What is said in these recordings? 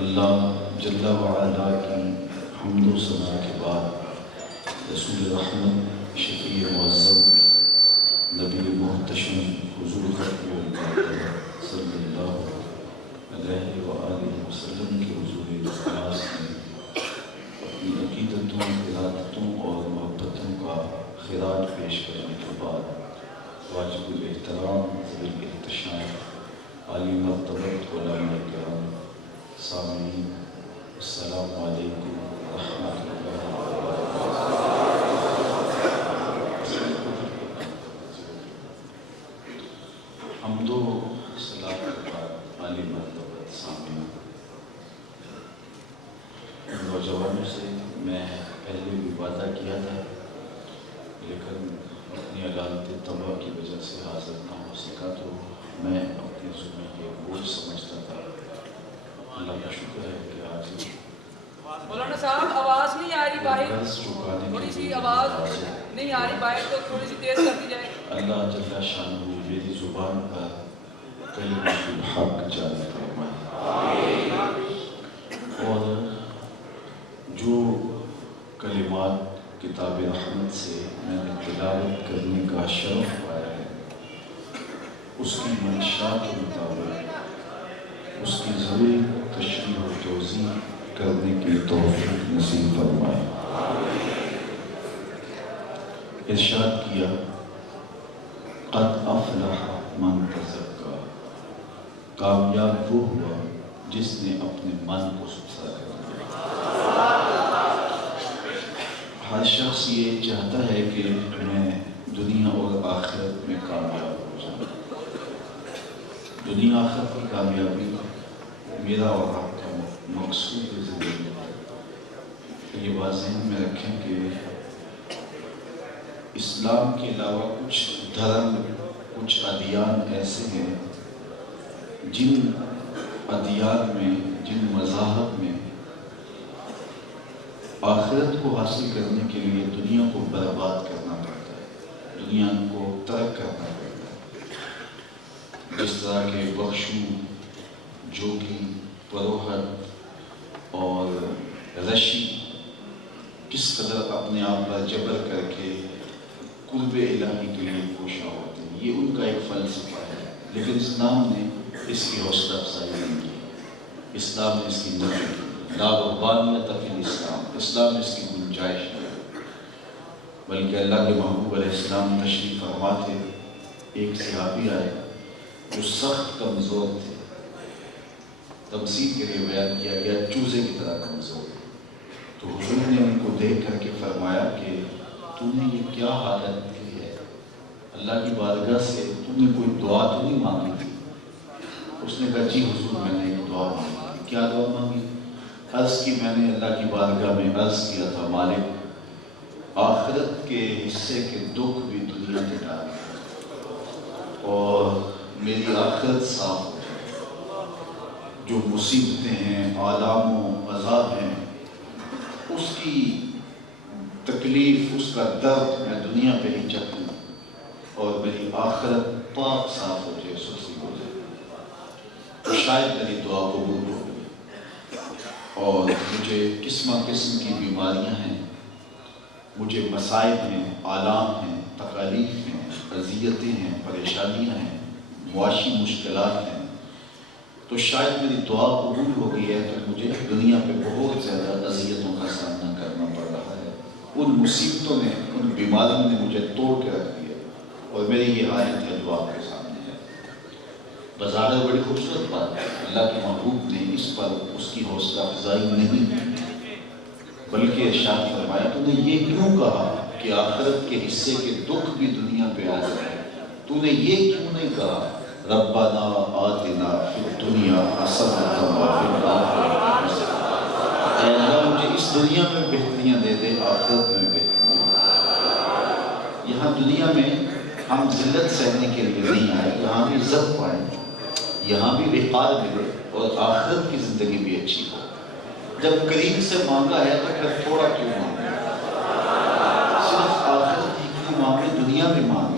اللہ جل وعلا کی حمد و ثنا کے بعد رسول رحمت شفیع معظم نبی محتشم حضور ختم المعتبر صلی اللہ علیہ وآلہ وسلم کے حضور اخلاص میں اپنی عقیدتوں، ارادتوں اور محبتوں کا خراج پیش کرنے کے بعد واجب الاحترام ذوی الاحتشام عالی مرتبت علماء کرام سامعین السلام علیکم ورحمۃ اللہ وبرکاتہ۔ حمد و صلاۃ کے بعد عالی مرتبت سامعین، نوجوانوں سے میں پہلے بھی وعدہ کیا تھا لیکن اپنی علامت طبع کی وجہ سے حاضر نہ ہو سکا، تو میں اپنے ذمہ یہ بوجھ سمجھتا تھا۔ اللہ کا شکر ہے کہ آج مولانا صاحب آواز نہیں آ رہی باہر، قرض چکانے تھوڑی کے سی لیے آواز حاضر۔ نہیں آ رہی باہر، تو تھوڑی سی تیز کر دی جائے۔ اللہ جل شانہ میری زبان پر کلمۃ الحق جاری فرمائے اور جو کلمات کتاب رحمت سے میں نے تلاوت کرنے کا شرف پایا ہے، اس کی منشا کے مطابق اس کی ضروری تشریح و توضیح کرنے کی توفیق نصیب فرمائے۔ ارشاد کیا قد افلح من تزکا، کامیاب وہ ہوا جس نے اپنے من کو ستھرا کر لیا۔ ہر شخص یہ چاہتا ہے کہ میں دنیا اور آخرت میں کامیاب ہو جاؤں۔ دنیا آخرت کی کامیابی میرا اور آپ کا مقصود زندگی ہے۔ یہ بات ذہن میں رکھیں کہ اسلام کے علاوہ کچھ دھرم، کچھ ادیان ایسے ہیں جن ادیان میں، جن مذاہب میں آخرت کو حاصل کرنے کے لیے دنیا کو برباد کرنا پڑتا ہے، دنیا کو ترک کرنا پڑتا ہے۔ جس طرح کے بخشو، جوگی، پروہت اور رشی کس قدر اپنے آپ پر جبر کر کے قرب الہی کے لیے کوشاں ہوتے ہیں، یہ ان کا ایک فلسفہ ہے، لیکن اسلام نے اس کی حوصلہ افزائی نہیں کی، اسلام نے اس کی نفی کی۔ لا رہبانیت فی الاسلام، اسلام میں اس کی گنجائش نہیں، بلکہ اللہ کے محبوب علیہ السلام تشریف فرما تھے، ایک صحابی آئے جو سخت کمزور تھے، تمثیل کے لیے بیان کیا گیا چوزے کی طرح کمزور، تو حضور نے ان کو دیکھ کر کے فرمایا کہ تو نے یہ کیا حالت کی ہے، اللہ کی بارگاہ سے تو نے کوئی دعا تو نہیں مانگی تھی؟ اس نے کہا جی حضور میں نے ایک دعا مانگی تھی۔ کیا دعا مانگی؟ عرض کی میں نے اللہ کی بارگاہ میں عرض کیا تھا مالک آخرت کے حصے کے دکھ بھی دنیا میں ڈال اور میری آخرت صاف ہو جائے، جو مصیبتیں ہیں، آلام و عذاب ہیں، اس کی تکلیف، اس کا درد میں دنیا پہ ہی چکوں اور میری آخرت پاک صاف ہو جائے، سوسی ہو جائے، تو شاید میری دعا قبول ہو گئی۔ اور مجھے قسم قسم کی بیماریاں ہیں، مجھے مصائب ہیں، آلام ہیں، تکالیف ہیں، اذیتیں ہیں، پریشانیاں ہیں، معاشی مشکلات ہیں، تو شاید میری دعا قبول ہو گئی ہے تو مجھے دنیا پہ بہت زیادہ اذیتوں کا سامنا کرنا پڑ رہا ہے، ان مصیبتوں نے، ان بیماریوں نے مجھے توڑ کے رکھ دیا، اور میری یہ حالت ہے جو آپ کے سامنے ہے۔ بظاہر بڑی خوبصورت بات ہے، اللہ کے محبوب نے اس پر اس کی حوصلہ افزائی نہیں کی، بلکہ ارشاد فرمایا تو نے یہ کیوں کہا کہ آخرت کے حصے کے دکھ بھی دنیا پہ آ جائے، تو نے یہ کیوں نہیں کہا ربنا آتنا فی الدنیا حسنۃ وفی الآخرۃ حسنۃ، اے اللہ مجھے اس دنیا میں بہتریاں دے دے، آخرت میں بہتریاں۔ یہاں دنیا میں ہم ذلت سہنے کے لیے نہیں آئے، یہاں بھی عزت پائیں، یہاں بھی وقار ملے اور آخرت کی زندگی بھی اچھی ہو۔ جب کریم سے مانگا ہے تو پھر تھوڑا کیوں مانگا، صرف آخرت ہی کیوں مانگے، دنیا بھی مانگے۔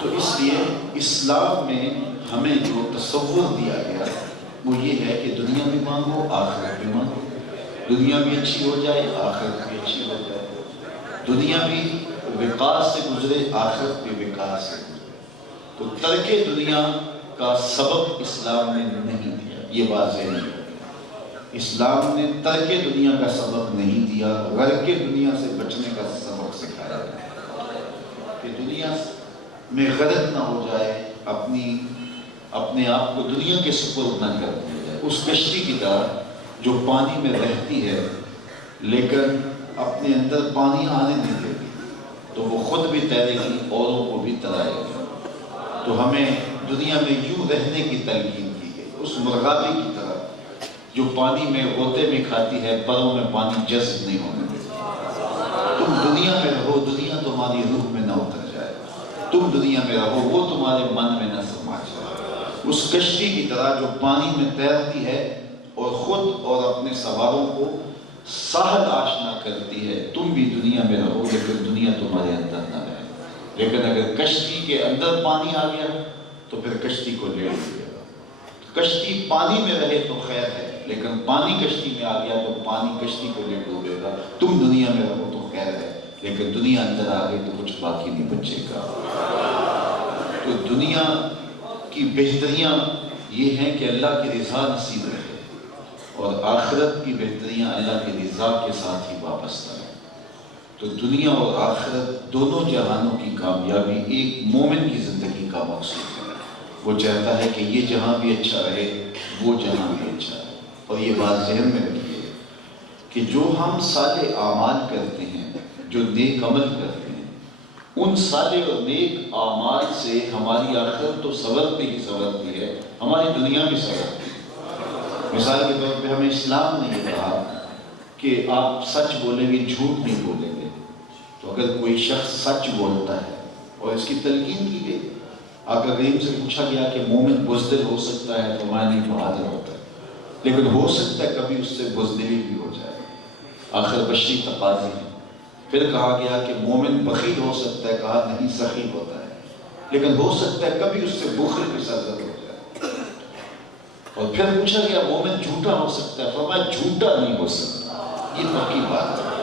تو اس لیے اسلام میں ہمیں جو تصور دیا گیا وہ یہ ہے کہ دنیا بھی مانگو آخرت بھی مانگو، دنیا بھی اچھی ہو جائے آخرت بھی اچھی ہو جائے، دنیا بھی وقاص سے گزرے آخرت بھی وقاص سے گزرے۔ تو ترک دنیا کا سبب اسلام نے نہیں دیا، یہ واضح نہیں ہے۔ اسلام نے ترک دنیا کا سبب نہیں دیا، غرق دنیا سے بچنے کا سبق سکھایا کہ دنیا میں غرق نہ ہو جائے، اپنے آپ کو دنیا کے سپرد نہ کر دیا جائے۔ اس کشتی کی طرح جو پانی میں رہتی ہے لیکن اپنے اندر پانی آنے نہیں دیتی، تو وہ خود بھی تیرے گی، اوروں کو بھی ترائے گی۔ تو ہمیں دنیا میں یوں رہنے کی تلقین کی گئی، اس مرغابی کی طرح جو پانی میں غوطے میں کھاتی ہے، پروں میں پانی جذب نہیں ہونے دیتی۔ تم دنیا میں رہو، دنیا تمہاری روح میں نہ اتر جائے، تم دنیا میں رہو، وہ تمہارے من میں نہ سما جائے۔ اس کشتی کی طرح جو پانی میں تیرتی ہے اور خود اور اپنے سواروں کو ساحل آشنا کرتی ہے، تم بھی دنیا میں رہو لیکن دنیا تمہارے اندر نہ رہے۔ لیکن اگر کشتی کے اندر پانی آ گیا تو پھر کشتی کو لے لے گا۔ کشتی پانی میں رہے تو خیر ہے، لیکن پانی کشتی میں آ گیا تو پانی کشتی کو لے ڈوبے گا۔ تم دنیا میں رہو تو خیر ہے، لیکن دنیا اندر آ گئی تو کچھ باقی نہیں بچے گا۔ تو دنیا کی بہتریاں یہ ہیں کہ اللہ کی رضا نصیب رہے، اور آخرت کی بہتریاں اللہ کی رضا کے ساتھ ہی وابستہ ہے۔ تو دنیا اور آخرت دونوں جہانوں کی کامیابی ایک مومن کی زندگی کا مقصود ہے۔ وہ چاہتا ہے کہ یہ جہاں بھی اچھا رہے، وہ جہاں بھی اچھا رہے۔ اور یہ بات ذہن میں رکھیے کہ جو ہم صالح اعمال کرتے ہیں، جو نیک عمل کرتے ہیں، ان صالح اور نیک اعمال سے ہماری آخرت تو سنورتی ہی سنورتی ہے، ہماری دنیا بھی سنورتی ہے۔ مثال کے طور پہ ہمیں اسلام نے یہ کہا کہ آپ سچ بولیں گے، جھوٹ نہیں بولیں گے۔ تو اگر کوئی شخص سچ بولتا ہے اور اس کی تلقین کی گئی، آقا کریم سے پوچھا گیا کہ مومن بزدل ہو سکتا ہے؟ تو معنی بہادر ہوتا ہے، لیکن ہو سکتا ہے کبھی اس سے بزدلی بھی ہو جائے، آخر بشری تقاضی ہے۔ پھر کہا گیا کہ مومن بخیل ہو سکتا ہے، کہا نہیں سخی ہوتا ہے، لیکن ہو سکتا ہے کبھی اس سے بخل بھی سرزد ہو جائے۔ اور پھر پوچھا گیا مومن جھوٹا ہو سکتا ہے؟ فرمایا جھوٹا نہیں ہو سکتا۔ یہ پکی بات ہے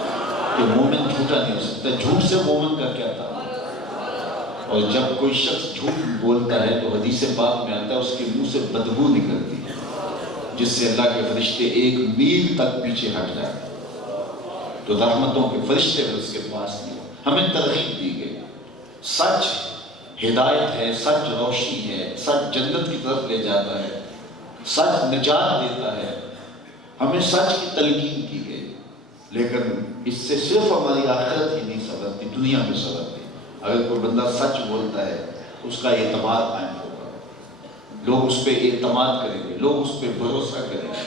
کہ مومن جھوٹا نہیں ہو سکتا، جھوٹ سے مومن کا کیا تعلق؟ اور جب کوئی شخص جھوٹ بولتا ہے تو حدیث پاک میں آتا ہے اس کے منہ سے بدبو نکلتی ہے، جس سے اللہ کے فرشتے 1 میل تک پیچھے ہٹ جاتے ہیں۔ تو رحمتوں کے فرشتے اس کے پاس نہیں ہو۔ ہمیں ترغیب دی گئی، سچ ہدایت ہے، سچ روشنی ہے، سچ جنت کی طرف لے جاتا ہے، سچ نجات دیتا ہے۔ ہمیں سچ کی تلقین کی گئی، لیکن اس سے صرف ہماری آخرت ہی نہیں سنورتی، دنیا میں سنورتی۔ اگر کوئی بندہ سچ بولتا ہے، اس کا اعتماد قائم ہوگا، لوگ اس پہ اعتماد کریں گے، لوگ اس پہ بھروسہ کریں گے،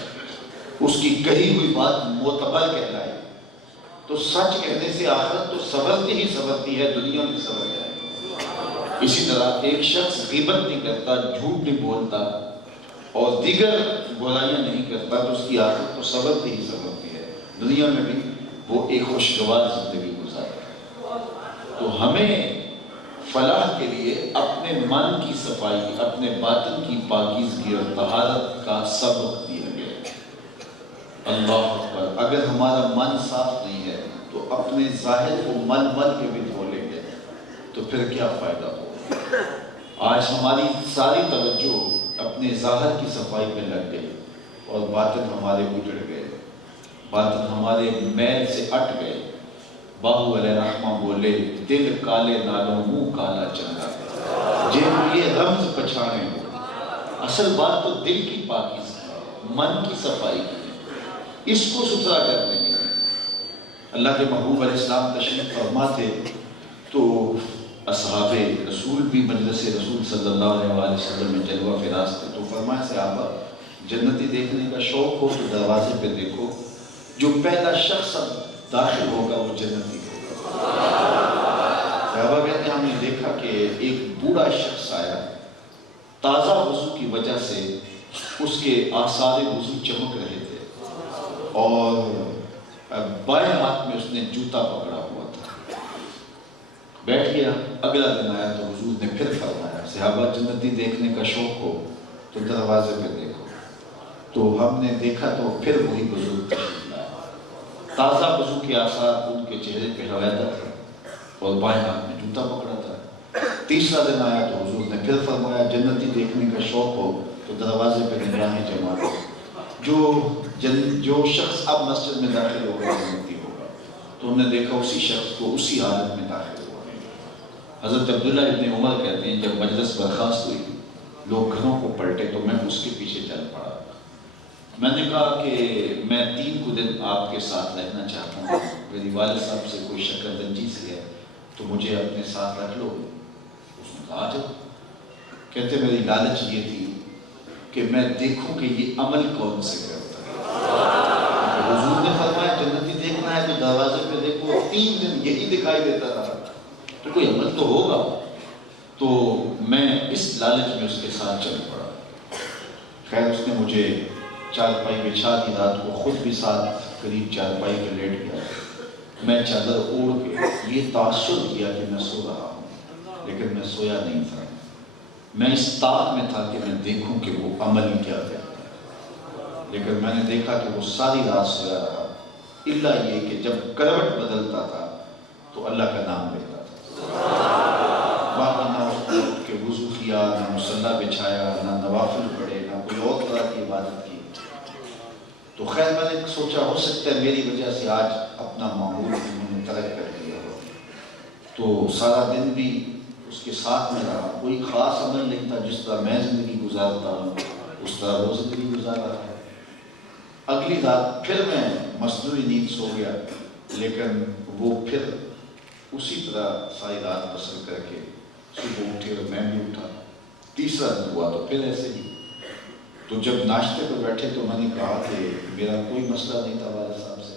اس کی کہی ہوئی بات معتبر کہلائے۔ تو سچ کہنے سے آخرت تو سنورتی ہی سنورتی ہے، دنیا میں سنور جائے گی۔ اسی طرح ایک شخص غیبت نہیں کرتا، جھوٹ نہیں بولتا اور دیگر برائیاں نہیں کرتا تو اس کی آخرت تو سنورتی ہی سنورتی ہے، دنیا میں بھی وہ ایک خوشگوار زندگی گزارتا ہے۔ تو ہمیں فلاح کے لیے اپنے من کی صفائی، اپنے باطن کی پاکیزگی اور طہارت کا سبق دیا گیا ہے۔ اللہ اکبر۔ اگر ہمارا من صاف نہیں ہے تو اپنے ظاہر کو مل مل کے بھی دھو لیں گے تو پھر کیا فائدہ ہوگا؟ آج ہماری ساری توجہ اپنے ظاہر کی صفائی پہ لگ گئی اور باطن ہمارے اجڑ گئے، باطن ہمارے میل سے اٹ گئے۔ باہو علیہ رحمہ بولے دل کالے نالوں منہ کالا چنگا، جن یہ رمز پچھانے ہو۔ اصل بات تو دل کی پاکیزگی ہے، من کی صفائی کی ہے، اس کو ستھرا کر دیں گے۔ اللہ کے محبوب علیہ السلام تشریف فرما تھے تو اصحاب رسول بھی مجلس رسول صلی اللہ علیہ وآلہ وسلم میں جلوہ فراز تھے، تو فرمایا صحابہ جنتی دیکھنے کا شوق ہو تو دروازے پہ دیکھو، جو پہلا شخص داخل ہوگا وہ جنتی ہوگا۔ صحابہ کہتے ہیں ہم نے دیکھا کہ ایک بوڑھا شخص آیا، تازہ وضو کی وجہ سے اس کے آثار وضو چمک رہے تھے اور بائیں ہاتھ میں اس نے جوتا پکڑا ہوا تھا۔ بیٹھ گیا، اگلا دن آیا تو حضور نے پھر فرمایا صحابہ جنتی دیکھنے کا شوق ہو تو دروازے پہ دیکھو۔ تو ہم نے دیکھا تو پھر وہی بزرگ تشریف لایا، تازہ وضو کے آثار ان کے چہرے پہ لگایا تھا اور بائیں ہاتھ میں جوتا پکڑا تھا۔ تیسرا دن آیا تو حضور نے پھر فرمایا جنتی دیکھنے کا شوق ہو تو دروازے پہ نگراہیں جما دو، جو شخص اب مسجد میں داخل ہوگا جنتی ہوگا۔ تو ہم نے دیکھا اسی شخص کو اسی حالت میں داخل ہوا۔ حضرت عبداللہ ابن عمر کہتے ہیں جب مجلس برخاست ہوئی لوگ گھروں کو پلٹے تو میں اس کے پیچھے چل پڑا۔ میں نے کہا کہ میں 3 کو دن آپ کے ساتھ رہنا چاہتا ہوں، میری والد صاحب سے کوئی شکر رنجیت ہے تو مجھے اپنے ساتھ رکھ لو۔ اس نے کہا جب، کہتے میری لالچ یہ تھی کہ میں دیکھوں کہ یہ عمل کون سے کرتا ہے۔ حضور نے فرمایا جنتی دیکھنا ہے تو دروازے پہ دیکھو، 3 دن یہی دکھائی دیتا رہا تو کوئی عمل تو ہوگا۔ تو میں اس لالچ میں اس کے ساتھ چل پڑا۔ خیر اس نے مجھے چارپائی بچھا دی، رات کو خود بھی ساتھ قریب چارپائی پہ لیٹ گیا۔ میں چادر اوڑھ کے یہ تاثر کیا کہ میں سو رہا ہوں، لیکن میں سویا نہیں تھا۔ میں اس طاق میں تھا کہ میں دیکھوں کہ وہ عمل کیا کرتا ہے، لیکن میں نے دیکھا کہ وہ ساری رات سویا رہا، الا یہ کہ جب کروٹ بدلتا تھا تو اللہ کا نام لیتا تھا۔ باقی نہ اس نے کہ وضو کیا، نہ مصلی بچھایا، نہ نوافل پڑھے، نہ کوئی اور طرح کی عبادت کی۔ تو خیر میں نے سوچا ہو سکتا ہے میری وجہ سے آج اپنا معمول انہوں نے ترک کر دیا ہو۔ تو سارا دن بھی اس کے ساتھ میں رہا، کوئی خاص عمل نہیں تھا، جس طرح میں زندگی گزارتا ہوں اس طرح وہ زندگی گزار رہا ہے۔ اگلی رات پھر میں مصنوعی نیند سو گیا، لیکن وہ پھر اسی طرح ساری رات بسر کر کے صبح اٹھے اور میں بھی اٹھا۔ تیسرا دن ہوا تو پھر ایسے ہی۔ تو جب ناشتے پہ بیٹھے تو میں نے کہا کہ میرا کوئی مسئلہ نہیں تھا والد صاحب سے،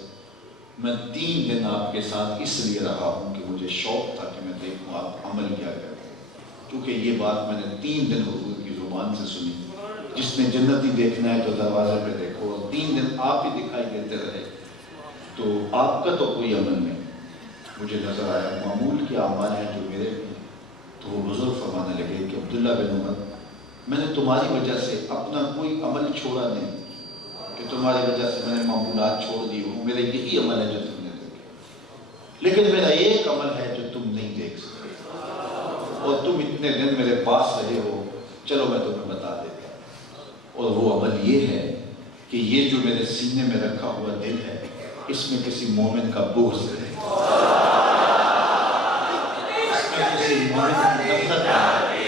میں 3 دن آپ کے ساتھ اس لیے رہا ہوں کہ مجھے شوق تھا کہ میں دیکھوں آپ عمل کیا کرتے ہیں، کیونکہ یہ بات میں نے 3 دن حضور کی زبان سے سنی، جس نے جنتی دیکھنا ہے تو دروازے پہ دیکھو، اور 3 دن آپ ہی دکھائی دیتے رہے تو آپ کا تو کوئی عمل نہیں۔ مجھے نظر آیا معمول کے اعمال ہیں جو میرے بھی، تو وہ بزرگ فرمانے لگے کہ عبداللہ بن عمر میں نے تمہاری وجہ سے اپنا کوئی عمل چھوڑا نہیں کہ تمہاری وجہ سے میں نے معمولات چھوڑ دی ہوں، میرا یہی عمل ہے جو تم نے دیکھا، لیکن میرا ایک عمل ہے جو تم نہیں دیکھ سکتے اور تم اتنے دن میرے پاس رہے ہو، چلو میں تمہیں بتا دیتا ہوں۔ اور وہ عمل یہ ہے کہ یہ جو میرے سینے میں رکھا ہوا دل ہے اس میں کسی مومن کا بغض ہے، اس میں کسی مومن کی نفرت ہے،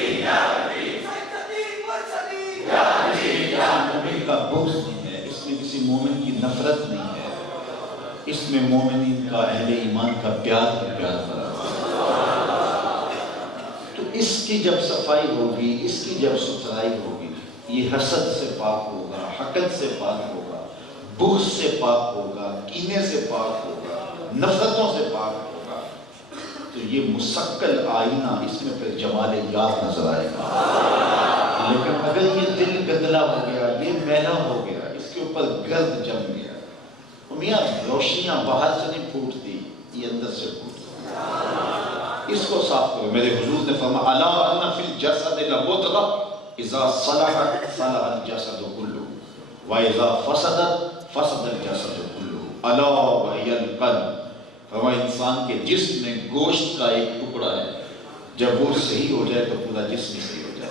کا بغض نہیں ہے، اس میں کسی مومن کی نفرت نہیں ہے، اس میں مومنین کا اہل ایمان کا پیار ہی پیار بھرا ہے۔ تو اس کی جب صفائی ہوگی، اس کی جب ستھرائی ہوگی، یہ حسد سے پاک ہوگا، حقد سے پاک ہوگا، بغض سے پاک ہوگا، کینے سے پاک ہوگا، نفرتوں سے پاک ہوگا، تو یہ مسکل آئینہ، اس میں پھر جمال یار نظر آئے گا۔ لیکن اگر یہ دل گندلا ہو گیا، یہ میلا ہو گیا، اس کے اوپر گرد جم گیا، میاں روشنیاں باہر سے نہیں پھوٹتی، یہ اندر سے پھوٹتی، اس کو صاف کرو۔ میرے حضور نے فرمایا الا ان فی الجسد لمضغہ اذا صلحت صلح الجسد کلہ واذا فسدت فسد الجسد کلہ الا وہی القلب۔ فرمایا انسان کے جسم میں گوشت کا ایک ٹکڑا ہے، جب وہ صحیح ہو جائے تو پورا جسم صحیح ہو جائے،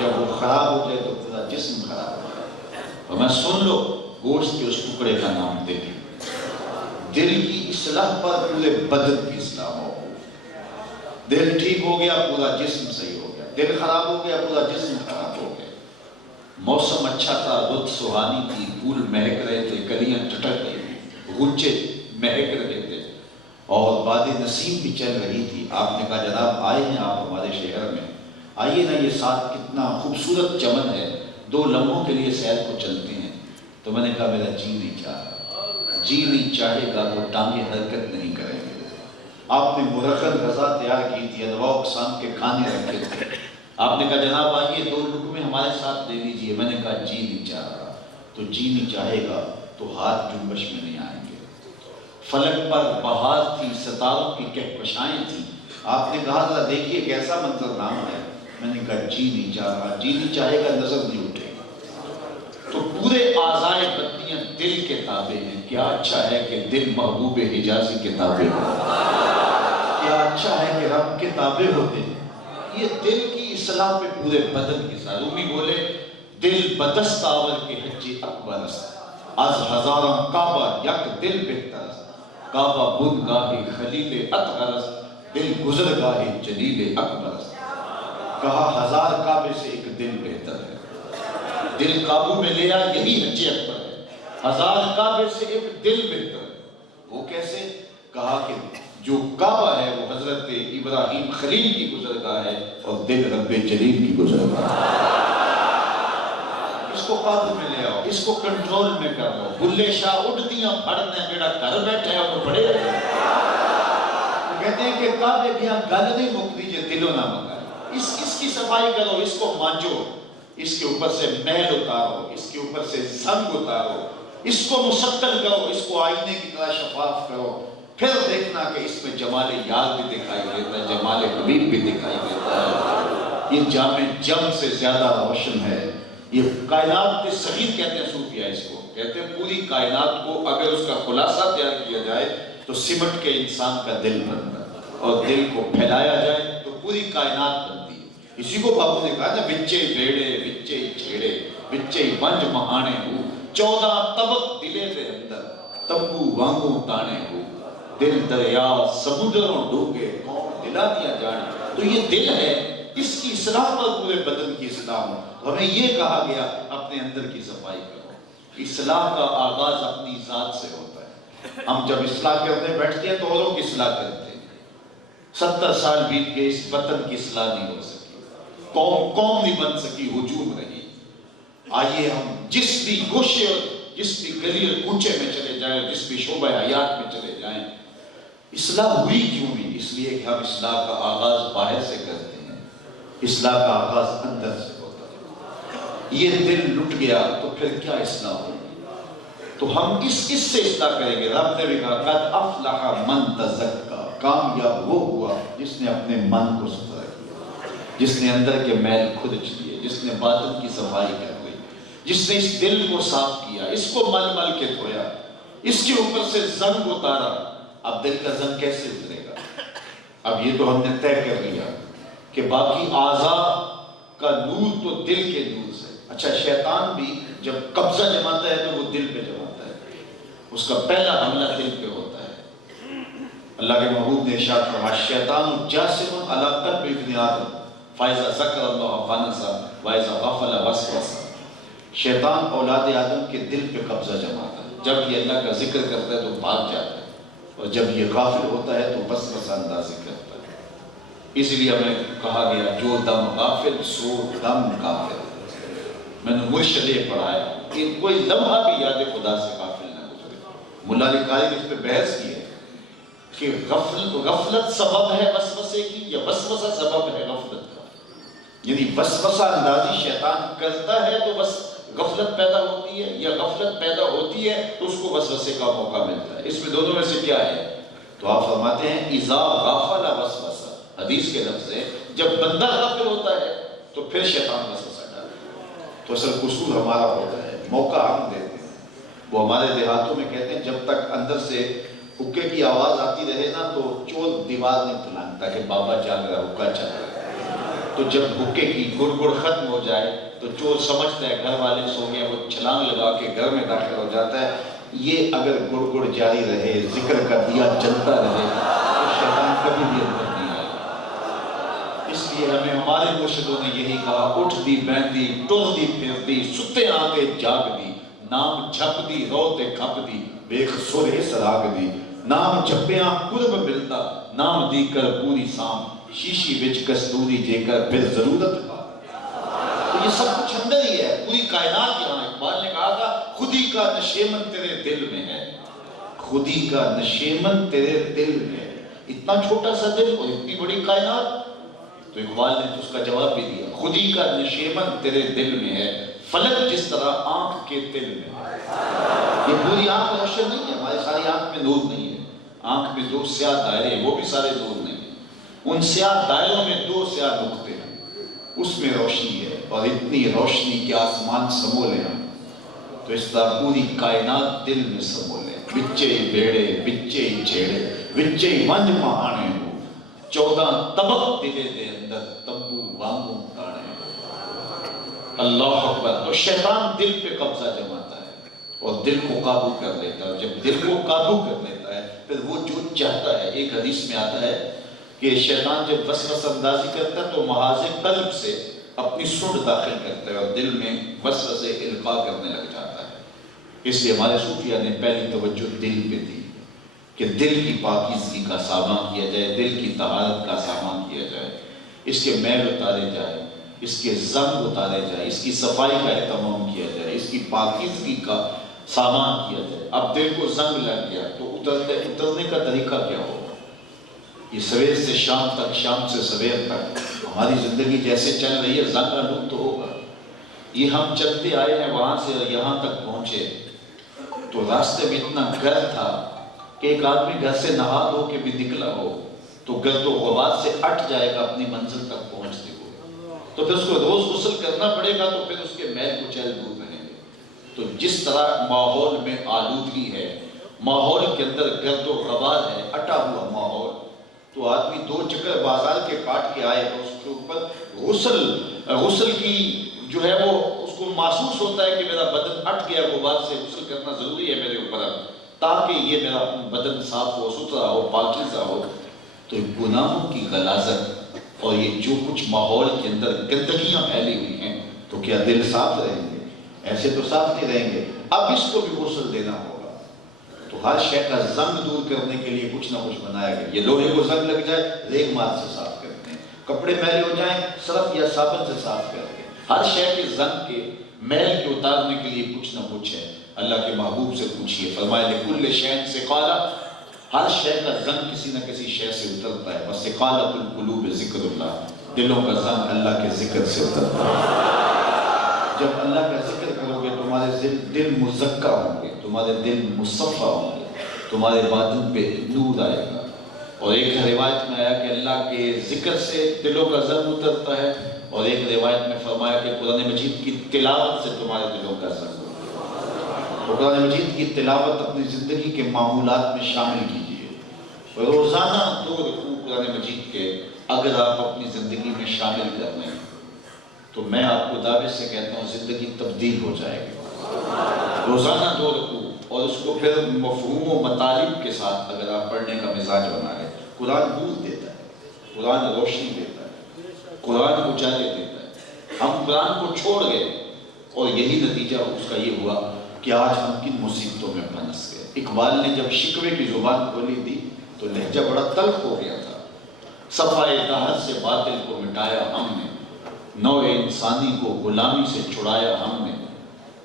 جب وہ خراب ہو جائے تو پورا جسم خراب ہو جائے۔ تو میں سن لو گوشت کے اس ٹکڑے کا نام دل۔ دل کی اصلاح پر پورے بدن کی اصلاح ہو۔ دل ٹھیک ہو گیا پورا جسم صحیح ہو گیا، دل خراب ہو گیا پورا جسم خراب ہو گیا۔ موسم اچھا تھا، رت سہانی تھی، پھول مہک رہے تھے، کلیاں ٹٹک رہی تھی، غنچے مہک رہے تھے اور باد نسیم بھی چل رہی تھی۔ آپ نے کہا جناب آئے ہیں آپ ہمارے شہر میں، آئیے نا، یہ ساتھ کتنا خوبصورت چمن ہے، 2 لمحوں کے لیے سیر کو چلتے ہیں۔ تو میں نے کہا میرا جی نہیں چاہتا، جی نہیں چاہے گا تو ٹانگیں حرکت نہیں کریں گے۔ آپ نے مرغن غذا تیار کی تھی، انواع اقسام کے کھانے رکھے تھے، آپ نے کہا جناب آئیے 2 لقمے ہمارے ساتھ دے دیجئے۔ میں نے کہا جی نہیں چاہ رہا۔ تو جی نہیں چاہے گا تو ہاتھ جنبش میں نہیں آئیں گے۔ فلک پر بہار تھی، ستاروں کی کہکشائیں تھیں، آپ نے کہا ذرا دیکھیے کیسا منظر نام ہے۔ میں نے کہا جی نہیں چاہ رہا، جی نہیں چاہے گا نظر نہیں اٹھے گا۔ تو کتابیں ہیں، کیا اچھا ہے کہ دل محبوب حجازی کتابیں ہو، کیا اچھا ہے کہ رب کتابیں ہوتے ہیں۔ یہ دل کی اصلاح پہ پورے بدن کی ساتھ امی بولے دل بدست آور کے حج اکبر است، از ہزاراں کعبہ یک دل بہتر است، کعبہ بن گاہی خلیل اطہر است، دل گزر گاہی جلیل اکبر است۔ کہا ہزار کعبے سے ایک دل بہتر ہے، دل قابو میں لیا یہی حج اکبر ہے، ہزار کعبے سے ایک دل بہتر ہے۔ وہ کیسے؟ کہا کہ جو کعبہ ہے وہ حضرت ابراہیم خلیل کی گزرگاہ ہے اور دل رب جلیل کی گزرگاہ ہے۔ اس کو قابو میں لے آؤ، اس کو کنٹرول میں کر لو۔ بلے شاہ اٹھتیاں پڑھنے بیڑا گھر بیٹھے ہیں اور پڑھے رہے ہیں۔ وہ کہتے ہیں کہ کعبے بیاں گل نہیں مک دیجئے دلوں نہ مکا، اس کی صفائی کرو، اس کو مانجو، اس کے اوپر سے میل اتارو، اس کے اوپر سے زنگ اتارو، اس کو مسطر کرو، اس کو آئینے کی طرح شفاف کرو، پھر دیکھنا کہ اس میں جمال یار بھی دکھائی دیتا ہے، جمال حبیب بھی دکھائی دیتا ہے۔ یہ جامع جم سے زیادہ روشن ہے۔ یہ کائنات کے صغیر کہتے ہیں صوفیہ اس کو، کہتے ہیں پوری کائنات کو اگر اس کا خلاصہ تیار کیا جائے تو سمٹ کے انسان کا دل بنتا ہے، اور دل کو پھیلایا جائے تو پوری کائنات بنتی ہے۔ اسی کو بابو نے کہا نا وچے بیڑے وچے چھیڑے وچے ونج مہانے ہو، 14 طبق دلے دے اندر تبو وانگوں تانے ہو، دل دریا سمندروں ڈوبے کون دلا دیا جانے۔ تو یہ دل ہے، اس کی اصلاح پر پورے بدن کی اصلاح ہو۔ ہمیں یہ کہا گیا اپنے اندر کی صفائی کرو۔ اصلاح کا آغاز اپنی ذات سے ہوتا ہے۔ ہم جب اصلاح کرنے بیٹھتے ہیں تو اوروں کی اصلاح کرتے ہیں۔ 70 سال بیت گئے، اس وطن کی اصلاح نہیں ہو سکی، قوم نہیں بن سکی، ہجوم رہی۔ آئیے ہم جس بھی گوشے اور جس بھی گلی اور کوچے میں چلے جائیں، جس بھی شعبہ حیات میں چلے جائیں، اصلاح ہوئی کیوں ہوئی؟ اس لیے کہ ہم اصلاح کا آغاز باہر سے کرتے ہیں، اصلاح کا آغاز اندر سے ہوتا ہے۔ یہ دل لٹ گیا تو پھر کیا اصلاح ہوگی؟ تو ہم اس سے اصلاح کریں گے۔ رب نے بھی کہا قد افلح من تزکا، کامیاب وہ ہوا جس نے اپنے من کو ستھرا کیا، جس نے اندر کے میل کھرچ لیے، جس نے باطن کی صفائی کر لی، جس نے اس دل کو صاف کیا، اس کو مل مل کے دھویا، اس کے اوپر سے زنگ اتارا۔ اب دل کا زنگ کیسے اترے گا؟ اب یہ تو ہم نے طے کر لیا کہ باقی اعضاء کا نور تو دل کے نور سے۔ اچھا شیطان بھی جب قبضہ جماتا ہے تو وہ دل پہ جماتا ہے، اس کا پہلا حملہ دل پہ ہوتا ہے۔ اللہ کے محبوب نے ارشاد فرمایا شیطان جاسم علی قلب ابن آدم فاذا ذکر اللہ خنس واذا غفل وسوس۔ شیطان اولاد آدم کے دل پہ قبضہ جماتا ہے، جب یہ اللہ کا ذکر کرتا ہے تو بھاگ جاتا ہے، اور جب یہ غافل ہوتا ہے تو وسوسہ اندازی کرتا ہے۔ اس لیے ہمیں کہا گیا جو دم غافل سو دم کافر۔ میں نے مرشد پڑھایا کہ کوئی لمحہ بھی یاد خدا سے غافل نہ گزرے۔ ملا علی قاری نے اس پہ بحث کی ہے کہ غفلت سبب ہے وسوسے کی یا وسوسہ سبب ہے غفلت کا؟ یعنی وسوسہ اندازی شیطان کرتا ہے تو بس غفلت پیدا ہوتی ہے، یا غفلت پیدا ہوتی ہے تو اس کو وسوسے کا موقع ملتا ہے؟ اس میں دونوں میں سے کیا ہے؟ تو آپ فرماتے ہیں اذا غفل وسوسہ، حدیث کے لفظ ہے جب بندہ غافل ہوتا ہے تو پھر شیطان وسوسہ ڈالتا ہے۔ تو اصل قصور ہمارا ہوتا ہے، موقع ہم دیتے ہیں۔ وہ ہمارے دیہاتوں میں کہتے ہیں جب تک اندر سے حکے کی آواز آتی رہے نا تو چور دیوار نہیں پلانتا کہ بابا جاگ رہا، حکا چل رہا ہے۔ تو جب حکے کی گڑ گڑ ختم ہو جائے تو چور سمجھتا ہے گھر والے سو گئے، وہ چھلانگ لگا کے گھر میں داخل ہو جاتا ہے۔ یہ اگر گڑ گڑ جاری رہے، ذکر کا دیا جلتا رہے تو شیطان کبھی بھی اندر نہیں آئے گا۔ اس لیے ہمیں ہمارے مرشدوں نے یہی کہا اٹھ دی بہندی ٹر دی پھر دی ستے آتے جاگ دی، نام جھپ دی روتے کھپ دی بیخ سورے سراگ دی، نام جھپیاں قرب ملتا نام دی کر پوری سام، شیشی وچ کستوری جے کر پھر ضرورت کا۔ تو یہ سب کچھ اندر ہی ہے، پوری کائنات یہاں۔ اقبال نے کہا تھا خودی کا نشیمن تیرے دل میں ہے، خودی کا نشیمن تیرے دل میں ہے۔ اتنا چھوٹا سا دل اور اتنی بڑی کائنات۔ تو اقبال نے اس کا جواب بھی دیا خودی کا نشیمن تیرے دل میں ہے، فلک جس طرح آنکھ کے دل میں ہے۔ یہ پوری آنکھ روشن نہیں ہے، ہماری ساری آنکھ میں نور نہیں ہے۔ آنکھ میں 2 سیاہ دائرے ہیں، وہ بھی سارے نور نہیں ہیں۔ ان سیاہ دائروں میں 2 سیاہ نقطے ہیں، اس میں روشنی ہے، اور اتنی روشنی کہ آسمان سمو لے ہم۔ تو اس طرح پوری کائنات دل میں سمولے، بچے بیڑے بچے چھیڑے بچے ونج مہانے ہو، 14 طبق دلے دے اندر تبو وانگوں تاڑے۔ اللہ اکبر۔ تو شیطان دل پہ قبضہ جماتا ہے اور دل کو قابو کر لیتا ہے۔ جب دل کو قابو کر لیتا ہے پھر وہ جو چاہتا ہے، ایک حدیث میں آتا ہے کہ شیطان جب وسوسہ اندازی کرتا ہے تو محاذ قلب سے اپنی سنڈ داخل کرتا ہے اور دل میں وسوسے القاء کرنے لگ جاتا ہے۔ اس لیے ہمارے صوفیہ نے پہلی توجہ دل پہ دی کہ دل کی پاکیزگی کا سامان کیا جائے، دل کی طہارت کا سامان کیا جائے، اس کے میل اتارے جائے، اس کے زنگ اتارے جائے، اس کی صفائی کا اہتمام کیا جائے، اس کی پاکیزگی کا سامان کیا جائے۔ اب دل کو زنگ لگ گیا تو اترنے کا طریقہ کیا ہوگا؟ یہ سویر سے شام تک، شام سے سویر تک ہماری زندگی جیسے چل رہی ہے، زنگ آلود تو ہوگا۔ یہ ہم چلتے آئے ہیں وہاں سے یہاں تک پہنچے تو راستے میں اتنا گرد تھا کہ ایک آدمی گھر سے نہا دھو کے بھی نکلا ہو تو گرد و غبار سے ہٹ جائے گا اپنی منزل تک پہنچتے ہوئے، تو پھر اس کو روز غسل کرنا پڑے گا تو پھر اس کے میل کچیل دور رہیں گے۔ تو جس طرح ماحول میں آلودگی ہے، ماحول کے اندر گرد و غبار ہے، اٹا ہوا ماحول، تو آدمی 2 چکر بازار کے کاٹ کے آئے تو اس کے اوپر غسل کی جو ہے وہ اس کو محسوس ہوتا ہے کہ میرا بدن ہٹ گیا غبار سے، غسل کرنا ضروری ہے میرے اوپر اب تاکہ یہ میرا بدن صاف ہو، ستھرا ہو، پاکیزہ ہو۔ تو گناہوں کی غلاظت اور یہ جو کچھ ماحول کے اندر گندگیاں پھیلی ہوئی ہیں، تو کیا دل صاف رہیں گے؟ ایسے تو صاف نہیں رہیں گے۔ اب اس کو بھی غسل دینا ہوگا، تو ہر شے کا زنگ دور کرنے کے لیے کچھ نہ کچھ بنایا گیا۔ یہ لوہے کو زنگ لگ جائے ریگ مال سے صاف کرتے ہیں، کپڑے میلے ہو جائیں صرف یا صابن سے صاف کرتے ہیں۔ ہر شے کے زنگ کے میل کے اتارنے کے لیے کچھ نہ کچھ ہے۔ اللہ کے محبوب سے پوچھئے، فرمایا لِكُلِّ شَيْءٍ ثِقَالَةٌ، ہر شے کا زنگ کسی نہ کسی شے سے اترتا ہے۔ وَثِقَالَةُ الْقُلُوبِ ذِكْرُ اللَّهِ، دلوں کا زنگ اللہ کے ذکر سے اترتا ہے۔ جب اللہ کا ذکر کرو گے تمہارے دل مزکہ ہوں گے، تمہارے دل مصفہ ہوں گے، تمہارے باطن پہ نور آئے گا۔ اور ایک روایت میں آیا کہ اللہ کے ذکر سے دلوں کا زنگ اترتا ہے، اور ایک روایت میں فرمایا کہ قرآن مجید کی تلاوت سے تمہارے دلوں کا زنگ اترتا ہے۔ تو قرآن مجید کی تلاوت اپنی زندگی کے معمولات میں شامل کیجئے۔ روزانہ 2 رکوع قرآن مجید کے اگر آپ اپنی زندگی میں شامل کر لیں تو میں آپ کو دعوے سے کہتا ہوں زندگی تبدیل ہو جائے گی۔ روزانہ 2 رکوع، اور اس کو پھر مفہوم و مطالب کے ساتھ اگر آپ پڑھنے کا مزاج بنا لیں۔ قرآن نور دیتا ہے، قرآن روشنی دیتا ہے، قرآن اجالے دیتا ہے۔ ہم قرآن کو چھوڑ گئے اور یہی نتیجہ اس کا یہ ہوا کہ آج ہم کن مصیبتوں میں پھنس گئے۔ اقبال نے جب شکوے کی زبان کھولی تھی تو لہجہ بڑا تلخ ہو گیا تھا۔ صفائے طہر سے باطل کو مٹایا ہم نے، نوع انسانی کو غلامی سے چھڑایا ہم نے،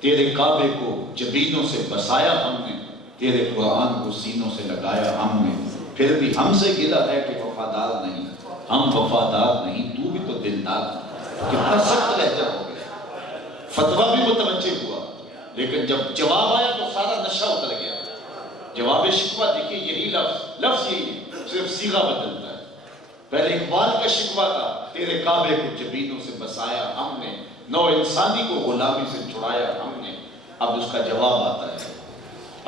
تیرے کعبے کو جبینوں سے بسایا ہم نے، تیرے قرآن کو سینوں سے لگایا ہم نے، پھر بھی ہم سے گلا ہے کہ وفادار نہیں، ہم وفادار نہیں، تو بھی تو دلدار نہیں۔ کتنا سخت لہجہ ہو گیا۔ فتویٰ بھی متوجہ ہوا، لیکن جب جواب آیا تو سارا نشہ اتر گیا۔ جواب شکوہ دیکھیے یہی لفظ یہی صرف صیغہ بدلتا ہے۔ پہلے اقبال کا شکوہ تھا تیرے کعبے کو جبینوں سے بسایا ہم نے، نو انسانی کو غلامی سے چھڑایا ہم نے۔ اب اس کا جواب آتا ہے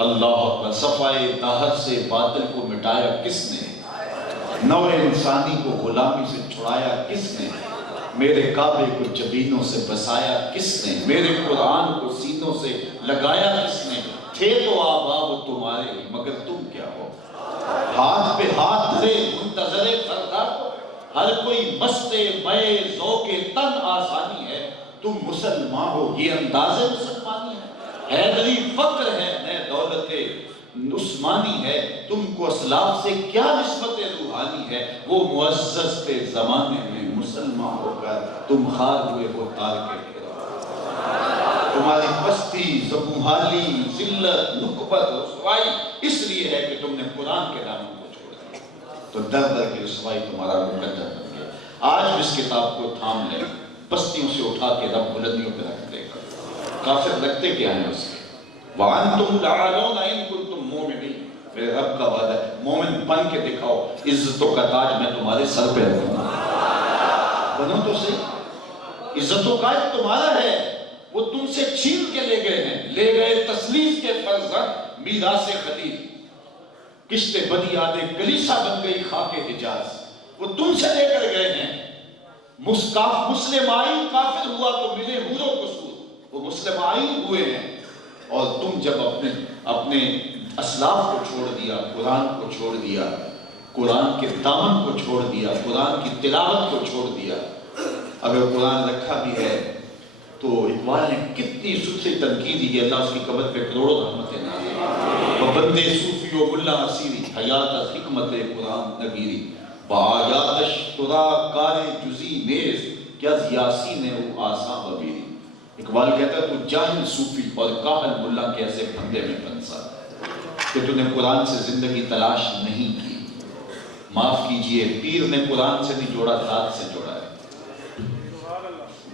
اللہ اکبر، صفائے طہر سے باطل کو مٹایا کس نے، نو انسانی کو غلامی سے چھڑایا کس نے، میرے کعبے کو جبینوں سے بسایا کس نے، میرے قرآن کو سینوں سے لگایا کس نے، تھے تو آباب تمہارے مگر تم کیا ہو، ہاتھ پہ ہاتھ دھرے منتظر سردار کو، ہر کوئی مست مئے ذوق تن آسانی ہے، تم مسلمان ہو یہ انداز مسلمانی ہے، حیدری فقر ہے نئے دولت عثمانی ہے، تم کو اسلاف سے کیا نسبت روحانی ہے، وہ معزز کے زمانے میں مسلمان ہو کر تم خار ہوئے ہو تار کے گھرا، تمہاری پستی زبوحالی ذلت نکبت رسوائی اس لیے ہے کہ تم نے قرآن کے ناموں کو چھوڑ دیا، تو در در کی رسوائی تمہارا مقدر بن گیا۔ آج اس کتاب کو تھام لیں، پستیوں سے اٹھا کے رب بلندیوں پہ رکھ دے گا۔ کافر رکھتے کیا ہیں اس کے وَأَنْتُمْ لَعَلَوْنَ إِن كُنْتُمْ مُؤْمِنِينَ، میرے رب کا وعدہ ہے مومن بن کے دکھاؤ، عزتوں کا تاج میں تمہارے سر پہ رکھوں گا۔ بنو تو صحیح، عزتوں کا تمہارا ہے، وہ تم سے چھین کے لے گئے ہیں، لے گئے تسلیس کے فرزند میراث خلیل، کشت بنی آدے کلیسا بن گئی خاک حجاز، وہ تم سے لے کر گئے ہیں۔ مسلم آئین کافر ہوا تو ملے حور و قصور، وہ مسلم آئین ہوئے ہیں، اور تم جب اپنے اسلاف کو چھوڑ دیا، قرآن کو چھوڑ دیا، قرآن کے دامن کو چھوڑ دیا، قرآن کی تلاوت کو چھوڑ دیا۔ اگر قرآن رکھا بھی ہے تو اقبال نے کتنی ستھری تنقید دی ہے، اللہ اس کی قبر پہ کروڑوں رحمتیں نازل۔ بندے صوفی و ملا اسیری، حیات از حکمت قرآن نگیری، بآیاتش ترا کار جزی نیز، کیا یاسین او آساں وبیری۔ اقبال کہتا ہے تو جاہل صوفی اور کاہل ملا کے ایسے بندے میں پنسا کہ تو نے قرآن سے زندگی تلاش نہیں کی۔ معاف کیجئے، پیر نے قرآن سے نہیں جوڑا، ذات سے جوڑا ہے۔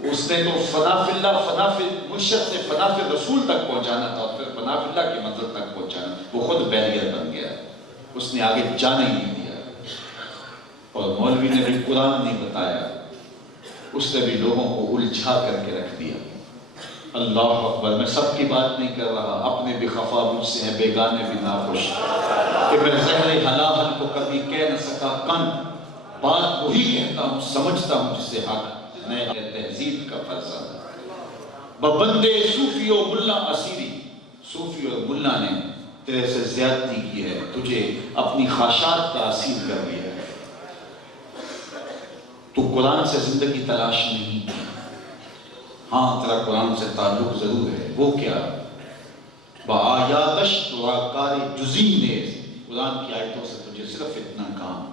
اس نے تو فنا فی اللہ، فنا فی مرشد سے فنا فی رسول تک پہنچانا تھا، اور پھر فنا فی اللہ کی منزل تک پہنچانا، وہ خود بیریئر بن گیا، اس نے آگے جانا ہی نہیں دیا۔ اور مولوی نے بھی قرآن نہیں بتایا، اس نے بھی لوگوں کو الجھا کر کے رکھ دیا۔ اللہ اکبر، میں سب کی بات نہیں کر رہا، اپنے بھی خفا مجھ سے ہیں، بیگانے بھی ناخوش، کہ میں زہر حلال کو کبھی کہہ نہ سکا کن، بات وہی کہتا ہوں، سمجھتا ہوں جسے حق، میں تہذیب کا فرزند۔ بندے صوفی و ملا اسیری، صوفی اور ملا نے تیرے سے زیادتی کی ہے، تجھے اپنی خواہشات کا اسیر کر دیا ہے۔ تو قرآن سے زندگی تلاش نہیں کی، ہاں تیرا قرآن سے تعلق ضرور ہے، وہ کیا؟ بآیاتش ترا کار جزی نیز، قرآن کی آیتوں سے تجھے صرف اتنا کام،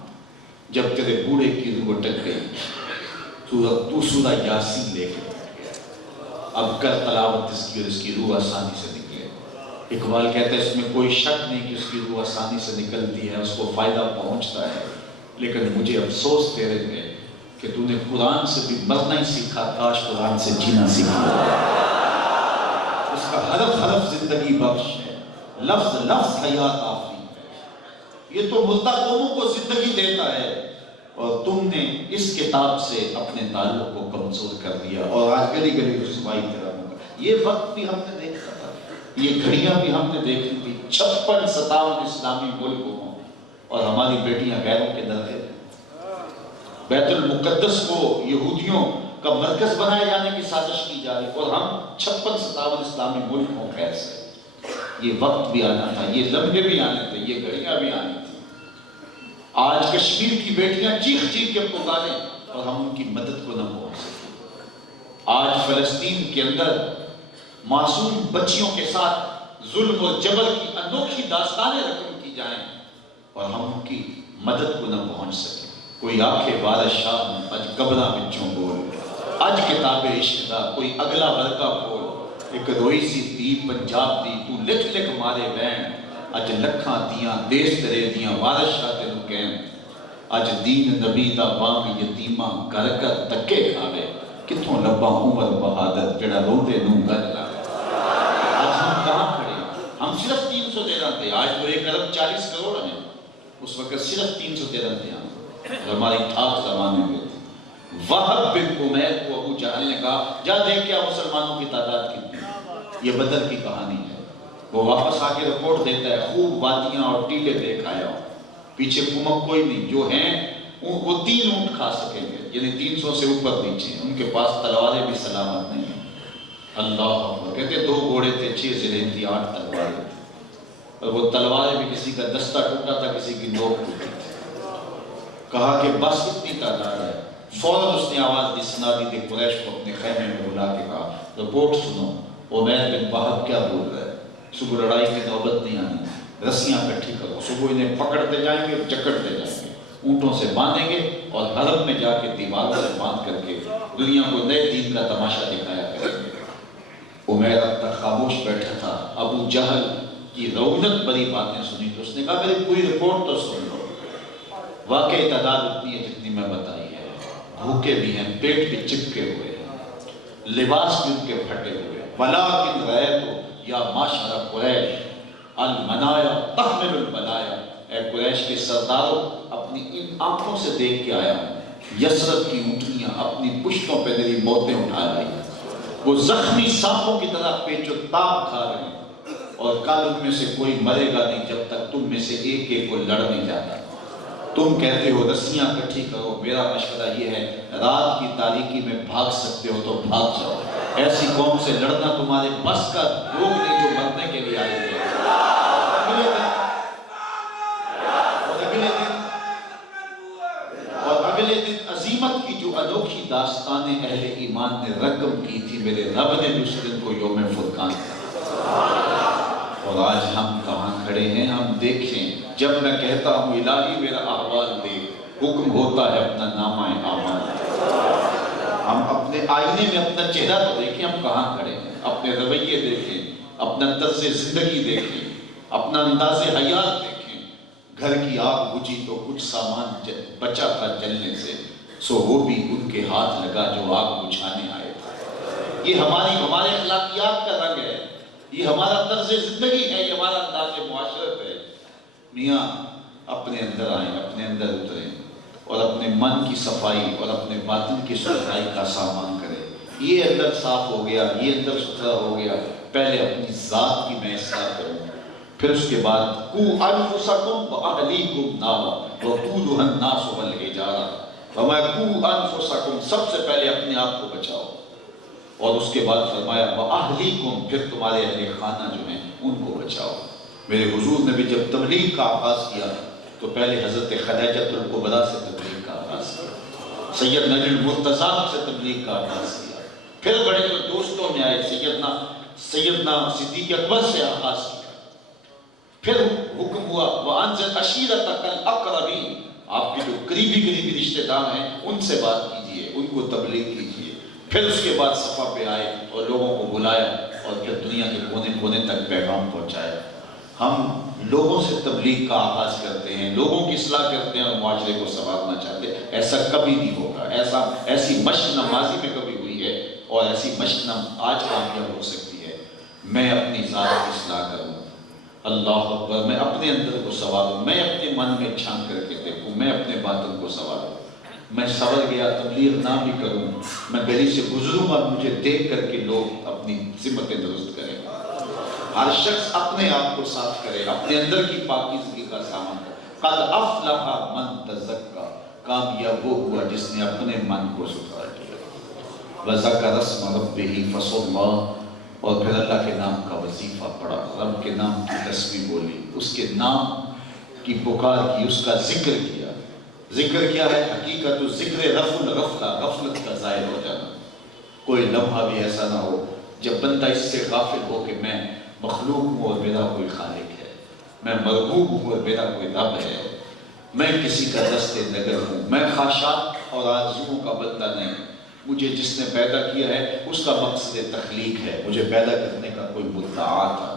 جب تیرے بوڑھے کی روح اٹک گئی تو سورہ یاسین لے کے بیٹھ گیا، اب کر تلاوت اس کی، اور اس کی روح آسانی سے نکلے۔ اقبال کہتا ہے اس میں کوئی شک نہیں کہ اس کی روح آسانی سے نکلتی ہے، اس کو فائدہ پہنچتا ہے، لیکن مجھے افسوس تیرے پہ کہ تو نے قرآن سے بھی مرنا ہی سیکھا، کاش قرآن سے جینا سیکھا۔ اس کا حرف حرف زندگی بخش ہے، لفظ لفظ حیات آفری ہے، یہ تو مردہ قوموں کو زندگی دیتا ہے، اور تم نے اس کتاب سے اپنے تعلق کو کمزور کر دیا، اور آج گلی گلی رسوائی تیرا ہوگا۔ یہ وقت بھی ہم نے دیکھا تھا، یہ گھڑیاں بھی ہم نے دیکھی تھی، 56-57 اسلامی ملکوں ہوں، اور ہماری بیٹیاں غیروں کے درجے، بیت المقدس کو یہودیوں کا مرکز بنائے جانے کی سازش کی جا رہی، اور ہم 56-57 اسلامی ملک ہوں خیر سے۔ یہ وقت بھی آنا تھا، یہ لمحے بھی آنے تھے، یہ گھڑیاں بھی آنی تھی۔ آج کشمیر کی بیٹیاں چیخ چیخ کے پکاریں اور ہم ان کی مدد کو نہ پہنچ سکیں۔ آج فلسطین کے اندر معصوم بچیوں کے ساتھ ظلم و جبر کی انوکھی داستانیں رقم کی جائیں اور ہم ان کی مدد کو نہ پہنچ سکیں۔ کوئی آنکھیں بادشاہ اج قبرہ بچوں بول، اج کتاب عشق دا کوئی اگلا ورقہ بول، ایک روئی سی تھی پنجاب دی تو لکھ لکھ مارے بین، اج لکھاں دیاں دیس ترے دیاں بادشاہ تینوں کہن، اج دین نبی دا بانگ یتیماں کر کر تکے کھاوے، کتھوں لبا عمر بہادر جڑا روندے نوں گھر لاوے۔ آج ہم کہاں کھڑے ہیں؟ ہم صرف 300 دینا تھے، آج تو 1.40 کروڑ ہیں، اس وقت صرف 300 دینا تھے ہم، اور ہماری ٹھاک زمانے میں تھی۔ وہب بن عمیر کو ابو جہل نے کہا جا دیکھ کیا مسلمانوں کی تعداد کتنی، یہ بدر کی کہانی ہے۔ وہ واپس آ کے رپورٹ دیتا ہے، خوب وادیاں اور ٹیلے دیکھ آیا ہوں، پیچھے کمک کوئی نہیں، جو ہیں وہ 3 اونٹ کھا سکیں گے، یعنی 300 سے اوپر نیچے، ان کے پاس تلواریں بھی سلامت نہیں ہیں۔ اللہ اکبر، کہتے 2 گھوڑے تھے، 6 زرہیں تھی، 8 تلواریں تھیں، اور وہ تلواریں بھی کسی کا دستہ ٹوٹا تھا، کسی کی نوک ٹوٹی تھی۔ کہا کہ بس اتنی تعداد ہے، فوراً اس نے آواز دی، سنادی قریش کو اپنے خیمے میں بلا کے کہا رپورٹ سنو، عمیر بن وہب کیا بول رہا ہے، صبح لڑائی کی نوبت نہیں آنی، رسیاں اکٹھی کرو، صبح انہیں پکڑتے جائیں گے، جکڑتے جائیں گے، اونٹوں سے باندھیں گے اور حرم میں جا کے دیواروں سے باندھ کر کے دنیا کو نئے دین کا تماشا دکھایا کریں گے۔ عمیر اب تک خاموش بیٹھا تھا، ابو جہل کی رونق بری باتیں سنی تو اس نے کہا میری پوری رپورٹ تو سن لو، واقعی تعداد اتنی ہے جتنی میں بتائی ہے، بھوکے بھی ہیں، پیٹ بھی چپکے ہوئے ہیں، لباس بھی ان کے پھٹے ہوئے، وَلَٰكِنْ رَأَيْتُ یا معاشر قریش المنایا تحمل البلایا، اے قریش کے سرداروں اپنی ان آنکھوں سے دیکھ کے آیا ہوں، یسرب کی اونٹنیاں اپنی پشتوں پہ میری موتیں اٹھا رہی ہیں، وہ زخمی سانپوں کی طرح پیچ و تاب کھا رہے ہیں، اور کل ان میں سے کوئی مرے گا نہیں جب تک تم میں سے ایک ایک کو لڑ نہیں جاتا۔ تم کہتے ہو رسیاں کٹھی کرو، میرا مشورہ یہ ہے رات کی تاریکی میں بھاگ سکتے ہو تو بھاگ جاؤ۔ ایسی قوم سے لڑنا تمہارے بس کا لوگ نہیں جو مرنے کے لیے آئے ہوئے ہیں۔ اور اگلے دن عظیمت کی جو انوکھی داستانیں اہل ایمان نے رقم کی تھی، میرے رب نے بھی اس دن کو یوم فرقان کیا۔ اور آج ہم کہاں کھڑے ہیں؟ ہم دیکھیں، جب میں کہتا ہوں الہی میرا احوال دیکھ، حکم ہوتا ہے اپنا نامہ اعمال۔ ہم اپنے آئینے میں اپنا چہرہ تو دیکھیں، ہم کہاں کھڑے ہیں، اپنے رویے دیکھیں، اپنا طرز زندگی دیکھیں، اپنا انداز حیات دیکھیں۔ گھر کی آگ بجھی تو کچھ سامان بچا تھا جلنے سے، سو وہ بھی ان کے ہاتھ لگا جو آگ بجھانے آئے تھے۔ یہ ہمارے اخلاقیات کا رنگ ہے، یہ ہمارا طرز زندگی ہے، یہ ہمارا انداز معاشرت ہے۔ میاں اپنے اندر آئیں، اپنے اندر اتریں اور اپنے من کی صفائی اور اپنے باطن کی صفائی کا سامان کریں۔ یہ اندر صاف ہو گیا، یہ اندر ستھرا ہو گیا، پہلے اپنی ذات کی میں اصلاح کروں، پھر اس کے بعد قُوا أَنفُسَكُمْ وَأَهْلِيكُمْ نَارًا وَقُودُهَا النَّاسُ وَالْحِجَارَةُ فرمایا قُوا أَنفُسَكُمْ، سب سے پہلے اپنے آپ کو بچاؤ، اور اس کے بعد فرمایا وَأَهْلِيكُمْ، پھر تمہارے اہل خانہ جو ہیں ان کو بچاؤ۔ میرے حضور نے بھی جب تبلیغ کا آغاز کیا تو پہلے حضرت خدیجہ الکبریٰ سے تبلیغ کا آغاز کیا، سید نجل المرتضیٰ سے تبلیغ کا آغاز کیا، پھر بڑے جو دوستوں میں آئے سیدنا صدیق اکبر سے آغاز کیا، پھر حکم ہوا وَأَنذِرْ عَشِيرَتَكَ الْأَقْرَبِينَ، آپ کے جو قریبی رشتہ دار ہیں ان سے بات کیجئے، ان کو تبلیغ کیجئے۔ پھر اس کے بعد صفا پہ آئے اور لوگوں کو بلایا اور پھر دنیا کے کونے کونے تک پیغام پہنچایا۔ ہم لوگوں سے تبلیغ کا آغاز کرتے ہیں، لوگوں کی اصلاح کرتے ہیں اور معاشرے کو سنوارنا چاہتے ہیں، ایسا کبھی نہیں ہوگا۔ ایسی مشق نہ ماضی میں کبھی ہوئی ہے اور ایسی مشق نہ آج کامیاب ہو سکتی ہے۔ میں اپنی ذات کی اصلاح کروں، اللہ اکبر، میں اپنے اندر کو سنواروں، میں اپنے من میں چھان کر کے دیکھوں، میں اپنے باطن کو سنواروں۔ میں سنور گیا تبلیغ نہ بھی کروں، میں گلی سے گزروں اور مجھے دیکھ کر کے لوگ اپنی سمتیں درست کریں۔ ہر شخص اپنے آپ کو صاف کرے، اپنے اندر کی پاکیزگی کا سامان کرے۔ قد افلح من تزکا، کامیاب وہ ہوا جس نے اپنے من کو ستھرا کیا۔ وذکر اسم ربہ فصلی، اور پھر اللہ کے نام کا وظیفہ پڑھا، رب کے نام کی تسبیح بولی، اس کے نام کی پکار کی، اس کا ذکر کیا۔ ذکر کیا ہے؟ حقیقت ذکر رفع الغفلہ، غفلت کا ظاہر ہو جانا۔ کوئی لمحہ بھی ایسا نہ ہو جب بندہ اس سے غافل ہو کہ میں مخلوق ہوں اور میرا کوئی خالق ہے، میں مرغوب ہوں اور میرا کوئی رب ہے، میں کسی کا دست نگر ہوں، میں خواہشات اور آرزوؤں کا بندہ نہیں، مجھے جس نے پیدا کیا ہے اس کا مقصد تخلیق ہے، مجھے پیدا کرنے کا کوئی مدعا تھا۔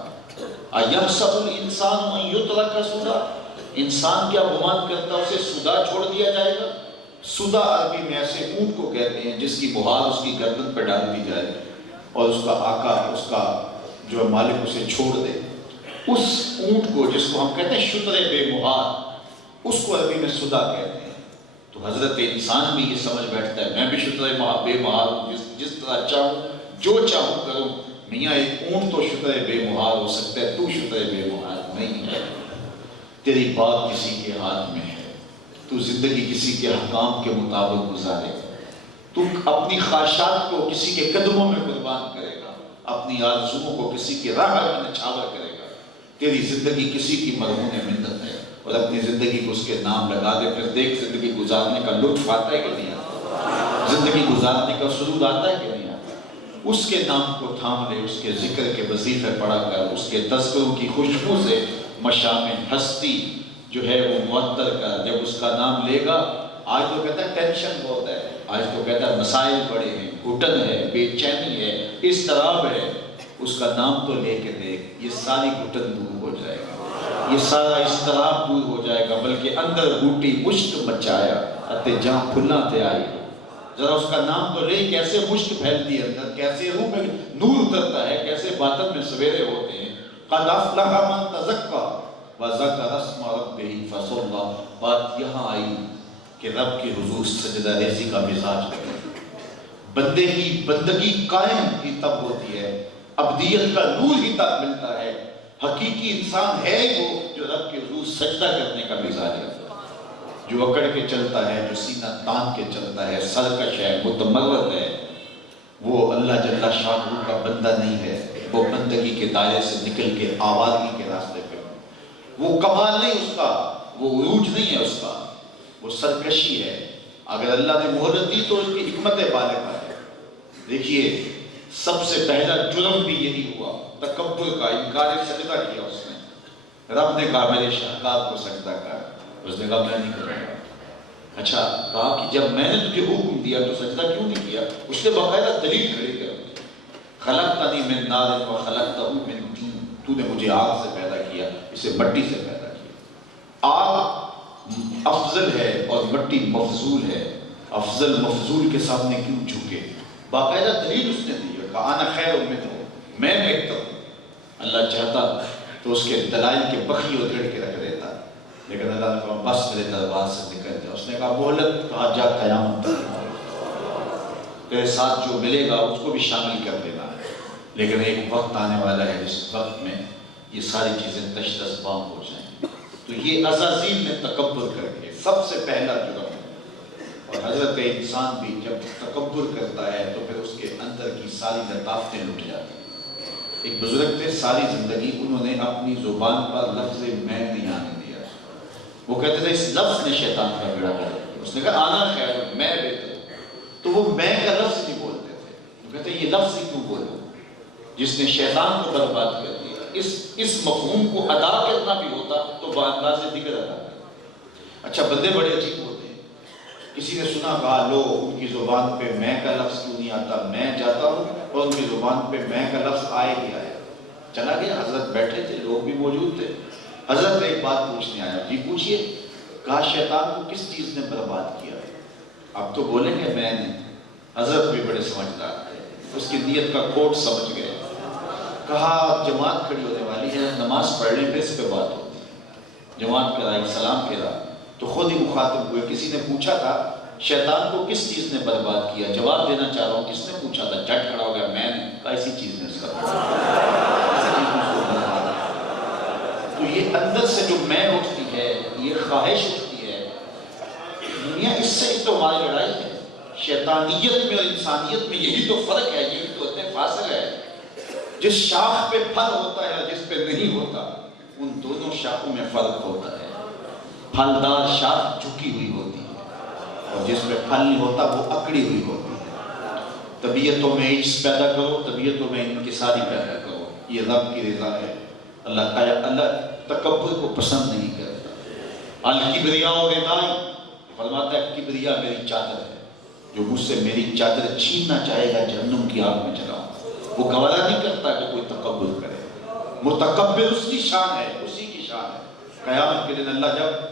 اَيَحْسَبُ الْإِنسَانُ أَن يُتْرَكَ سُدًى، انسان کیا گمان کرتا اسے سدا چھوڑ دیا جائے گا؟ سدا عربی میں ایسے اونٹ کو کہتے ہیں جس کی مہار اس کی گردن پہ ڈال دی جائے اور اس کا آقا، اس کا جو مالک اسے چھوڑ دے۔ اس اونٹ کو جس کو ہم کہتے ہیں شتر بے مہار، اس کو عربی میں سدا کہتے ہیں۔ تو حضرت انسان بھی یہ سمجھ بیٹھتا ہے میں بھی شتر بے مہار ہوں، جس طرح چاہوں جو چاہوں کروں۔ میاں ایک اونٹ تو شتر بے مہار ہو سکتا ہے، تو شتر بے مہار نہیں ہے۔ تیری بات کسی کے ہاتھ میں ہے، تو زندگی کسی کے حکام کے مطابق گزارے گا، تو اپنی خواہشات کو کسی کے قدموں میں قربان کرے گا، اپنی آرزوؤں کو کسی کی راہ میں نچھاور کرے گا۔ تیری زندگی کسی کی مرہون منت ہے، اور اپنی زندگی کو اس کے نام لگا دے، پھر دیکھ زندگی گزارنے کا لطف آتا ہے کہ نہیں آتا، زندگی گزارنے کا سرور آتا ہے کہ نہیں آتا۔ اس کے نام کو تھام لے، اس کے ذکر کے وظیفے پڑھا کر، اس کے تذکروں کی خوشبو سے مشام ہستی جو ہے وہ معطر کر۔ جب اس کا نام لے گا، آج تو کہتا ہے ٹینشن بہت ہے، آج تو کہتا ہے مسائل بڑے ہیں، گھٹن ہے، بے چینی ہے، اضطراب ہے، اس کا نام تو لے کے دیکھ، یہ ساری گھٹن دور ہو جائے گا، یہ سارا اضطراب دور ہو جائے گا، بلکہ اندر بوٹی مشک مچایا اتے جہاں پھلاں تے آئی۔ ذرا اس کا نام تو لے، کیسے مشک پھیلتی ہے اندر، کیسے روح میں نور اترتا ہے، کیسے باطن میں سویرے ہوتے ہیں۔ قد افلح من تزکا وذکر اسم ربہ فصلی، بات یہاں آئی کہ رب کے حضور سجدہ ریزی کا مزاج ہے۔ بندے کی بندگی قائم ہی تب ہوتی ہے، ابدیت کا نور ہی تب ملتا ہے حقیقی انسان ہے وہ جو رب کے حضور سجدہ کرنے کا مزاج رکھتا ہے، جو اکڑ کے چلتا ہے، جو سینہ تان کے چلتا ہے، سرکش ہے، متمرد ہے، وہ اللہ جل شانہ کا بندہ نہیں ہے، وہ بندگی کے دائرے سے نکل کے آوارگی کے راستے پہ، وہ کمال نہیں اس کا، وہ عروج نہیں ہے اس کا، وہ سرکشی ہے۔ اگر اللہ نے مہلت دی تو اس کی حکمت بالغہ ہے۔ دیکھیے سب سے پہلا جرم بھی یہی ہوا، تکبر کا، انکار سجدہ کیا اس نے۔ رب نے کہا میرے شاہکار کو سجدہ کر، اس نے کہا میں نہیں کروں گا۔ اچھا کہا کہ جب میں نے تجھے حکم دیا تو سجدہ کیوں نہیں کیا؟ اس نے باقاعدہ دلیل کھڑی کر دی، خلقتنی من نار و خلقتہ من طین، تو نے مجھے آگ سے پیدا کیا، اسے مٹی سے پیدا کیا۔ آگ افضل ہے اور مٹی مفضول ہے، افضل مفضول کے سامنے کیوں جھکے؟ باقاعدہ دلیل اس نے دی، کہا انا خیر منہ، میں بہتر ہوں۔ اللہ چاہتا تو اس کے دلائل کے بخی ادھیڑ کے رکھ دیتا، لیکن اللہ نے کہا بس میرے دربار سے نکل جا۔ اس نے کہا مہلت، کہا جا قیامت تک تیرے ساتھ جو ملے گا اس کو بھی شامل کر دینا ہے، لیکن ایک وقت آنے والا ہے جس وقت میں یہ ساری چیزیں تش تش بام ہو جائیں۔ تو یہ عزازیل نے تکبر کر کے سب سے پہلا جرم ہے، اور حضرت انسان بھی جب تکبر کرتا ہے تو پھر اس کے اندر کی ساری لطافتیں لٹ جاتی ہیں۔ ایک بزرگ تھے، ساری زندگی انہوں نے اپنی زبان پر لفظ میں نہیں آنے دیا۔ وہ کہتے تھے اس لفظ نے شیطان کا بیڑا کر دیا۔ اس نے کہا آنا خیر، میں بہتر ہوں، تو وہ میں کا لفظ نہیں بولتے تھے۔ وہ کہتے یہ لفظ ہی کیوں بولوں جس نے شیطان کو برباد کر دیا؟ اس مفہوم کو ادا کرنا بھی ہوتا تو بانداز ذکر ادا کرتا۔ اچھا بندے بڑے عجیب ہوتے ہیں، کسی نے سنا کہا لو ان کی زبان پہ میں کا لفظ کیوں نہیں آتا، میں جاتا ہوں اور ان کی زبان پہ میں کا لفظ آئے ہی آئے۔ چلا گیا، حضرت بیٹھے تھے، لوگ بھی موجود تھے، حضرت نے ایک بات پوچھنے آیا، جی پوچھئے۔ کہا شیطان کو کس چیز نے برباد کیا؟ اب تو بولیں گے میں نے۔ حضرت بھی بڑے سمجھدار تھے، اس کی نیت کا کوڈ سمجھ گئے۔ کہا جماعت کھڑی ہونے والی ہے، نماز پڑھ لیں پھر اس پہ بات ہوتی ہے۔ جماعت کرائی، سلام پھیرا تو خود ہی مخاطب ہوئے۔ کسی نے پوچھا تھا شیطان کو کس چیز نے برباد کیا؟ جواب دینا چاہ رہا ہوں، کس نے پوچھا تھا؟ جھٹ کھڑا ہو گیا، میں نے کہا اسی چیز نے اس کا برباد کیا۔ تو یہ اندر سے جو میں اٹھتی ہے، یہ خواہش اٹھتی ہے، دنیا اس سے تو ہماری لڑائی ہے۔ شیطانیت میں اور انسانیت میں یہی تو فرق ہے، یہی تو اتنے فاصل ہے۔ جس شاخ پہ پھل ہوتا ہے جس پہ نہیں ہوتا، ان دونوں شاخوں میں فرق ہوتا ہے۔ پھلدار شاخ جھکی ہوئی ہوتی ہے اور جس پہ پھل نہیں ہوتا وہ اکڑی ہوئی ہوتی ہے۔ طبیعتوں میں عجز پیدا کرو، طبیعتوں میں انکساری پیدا کرو، یہ رب کی رضا ہے۔ اللہ تکبر کو پسند نہیں کرتا۔ الکبریاء ردائی، فرماتا ہے کبریا میری چادر ہے، جو مجھ سے میری چادر چھیننا چاہے گا جہنم کی آگ میں چلاؤں۔ وہ گوارا نہیں کرتا کہ کوئی تکبر کرے۔ متکبر اس کی شان ہے، اسی کی شان ہے۔ قیامت کے دن اللہ جب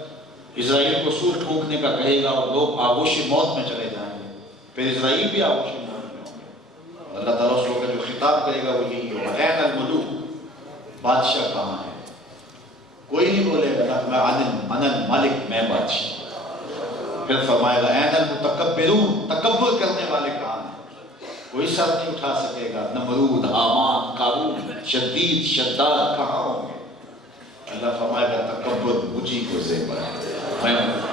اسرائیل کو سور ٹھونکنے کا کہے گا اور لوگ آغوش موت میں چلے جائیں گے، پھر اسرائیل بھی آغوش موت میں ہوں گے، اور اللہ تعالیٰ اس لوگوں کا جو خطاب کرے گا وہ یہی ہوگا، این الملوک، بادشاہ کہاں ہے؟ کوئی نہیں بولے گا میں انل مالک، میں بادشاہ۔ پھر فرمائے گا این المتکبرون، تکبر کرنے والے کہاں ہیں؟ کوئی سر نہیں اٹھا سکے گا۔ نمرود، حامان، قارون، شدید شداد کہاں ہوں گے؟ اللہ فرمائے گا تکبر مجھی کو زیبا ہے،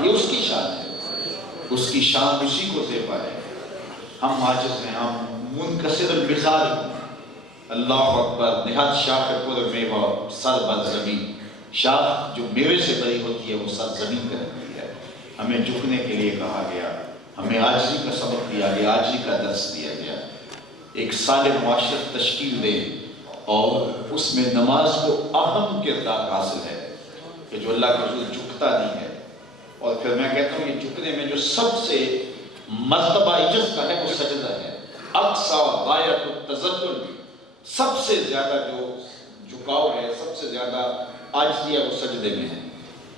یہ اس کی شان ہے، اس کی شان اسی کو زیبا ہے۔ ہم عاجز ہیں، ہم منکسر المثال ہیں۔ اللہ اکبر، نہاد شاخ پر میوہ سر بر زمین، شاخ جو میوے سے بری ہوتی ہے وہ سر زمین پہ رکھتی ہے۔ ہمیں جھکنے کے لیے کہا گیا، ہمیں عاجزی کا سبق دیا گیا، عاجزی کا درس دیا گیا۔ ایک صالح معاشرت تشکیل دے اور اس میں نماز کو اہم کردار حاصل ہے کہ جو اللہ کے حضور جھکتا نہیں ہے۔ اور پھر میں کہتا ہوں یہ جھکنے میں جو سب سے مرتبہ عجز کا ہے وہ سجدہ ہے۔ اقصی غایت التذلل، سب سے زیادہ جو جھکاؤ ہے، سب سے زیادہ عاجزی ہے وہ سجدے میں ہے،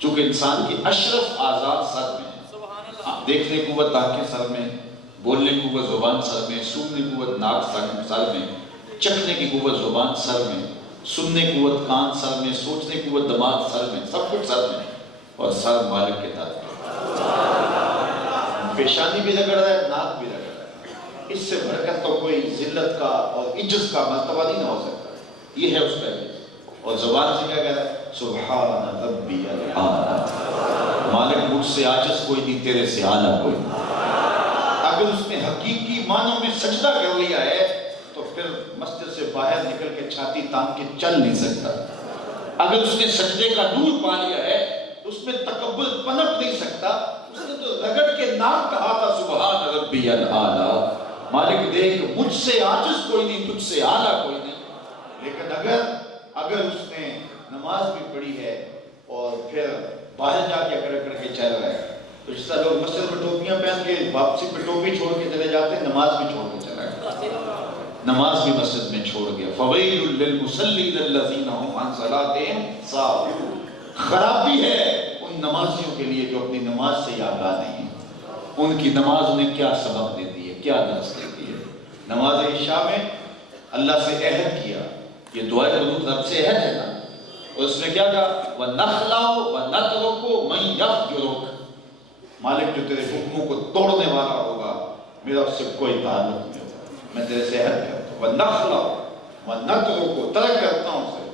چونکہ انسان کی اشرف اعضاء سر میں ہے۔ دیکھنے کی قوت آنکھیں سر میں، بولنے کی قوت زبان سر میں، سونگنے کی قوت ناک سر میں، چکھنے کی قوت زبان سر میں، سننے کی قوت کان سر میں، سوچنے کی قوت دماغ سر میں، سب کچھ سر میں، اور سر مالک کے تحت۔ پیشانی بھی رگڑ رہا ہے، ناک بھی رگڑ رہا ہے، اس سے بڑھ کر تو کوئی ذلت کا اور عجز کا مرتبہ نہیں نہ ہو سکتا۔ یہ ہے اس کا عجز، اور زبان سے کیا کہتا ہے؟ سبحان ربی الاعلی، مالک مجھ سے عاجز کوئی نہیں، تیرے سے اعلیٰ کوئی نہیں۔ اگر اس نے حقیقی معنوں میں سجدہ کر لیا ہے تو پھر مسجد سے باہر نکل کے چھاتی تان کے چل نہیں سکتا۔ اگر اس نے سجدے کا نور پا لیا ہے تو اس میں تکبر پنپ نہیں سکتا۔ اس نے تو رگڑ کے نام کہا تھا سبحان ربی الاعلی، مالک دیکھ مجھ سے عاجز کوئی نہیں، تجھ سے اعلیٰ کوئی نہیں۔ لیکن اگر اس نے نماز بھی پڑھی ہے اور پھر باہر جا کے کر کے چل رہا ہے، تو اس طرح لوگ مسجد میں ٹوپیاں پہن کے واپسی پہ ٹوپی چھوڑ کے چلے جاتے ہیں، نماز بھی چھوڑ کے چلا گیا، نماز بھی مسجد میں چھوڑ گیا۔ فویل للمصلین الذین هم عن صلاتهم ساہون، خرابی ہے ان نمازیوں کے لیے جو اپنی نماز سے آگاہ نہیں ہیں۔ ان کی نماز انہیں کیا سبق دیتی ہے، کیا درس دیتی ہے؟ نماز عشاء میں اللہ سے عہد کیا، یہ دعائے قنوت رب سے عہد ہے نا، اور اس میں کیا کہا؟ وَنَخْلَعُ وَنَتْرُكُ مَنْ يَخْجُرُكَ، مالک جو تیرے حکموں کو توڑنے والا ہوگا میرا اس سے کوئی تعلق نہیں ہوگا، میں تیرے سے عہد کرتا ہوں۔ وَنَخْلَعُ وَنَتْرُكُ، ترک کرتا ہوں اسے،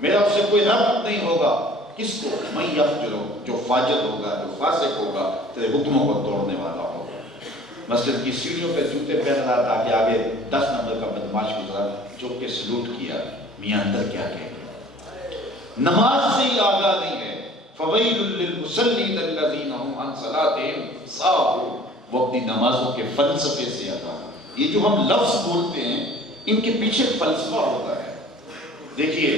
میرا اس سے کوئی ربط نہیں ہوگا۔ کس کو؟ مَنْ يَخْجُرُكَ، جو فاجر ہوگا، جو فاسق ہوگا، تیرے حکموں کو توڑنے والا ہوگا۔ مسجد کی سیڑھیوں پہ جوتے پہن رہا تھا کہ آگے 10 نمبر کا بدماش گزرا، جھک کے سلوٹ کیا، میاں اندر کیا کہے گا؟ نماز سے ہی آگاہ نہیں ہے۔ فویل للمصلین الذین هم عن صلاتهم ساہون، وہ اپنی نمازوں کے فلسفے سے آگاہ۔ یہ جو ہم لفظ بولتے ہیں ان کے پیچھے فلسفہ ہوتا ہے۔ دیکھیے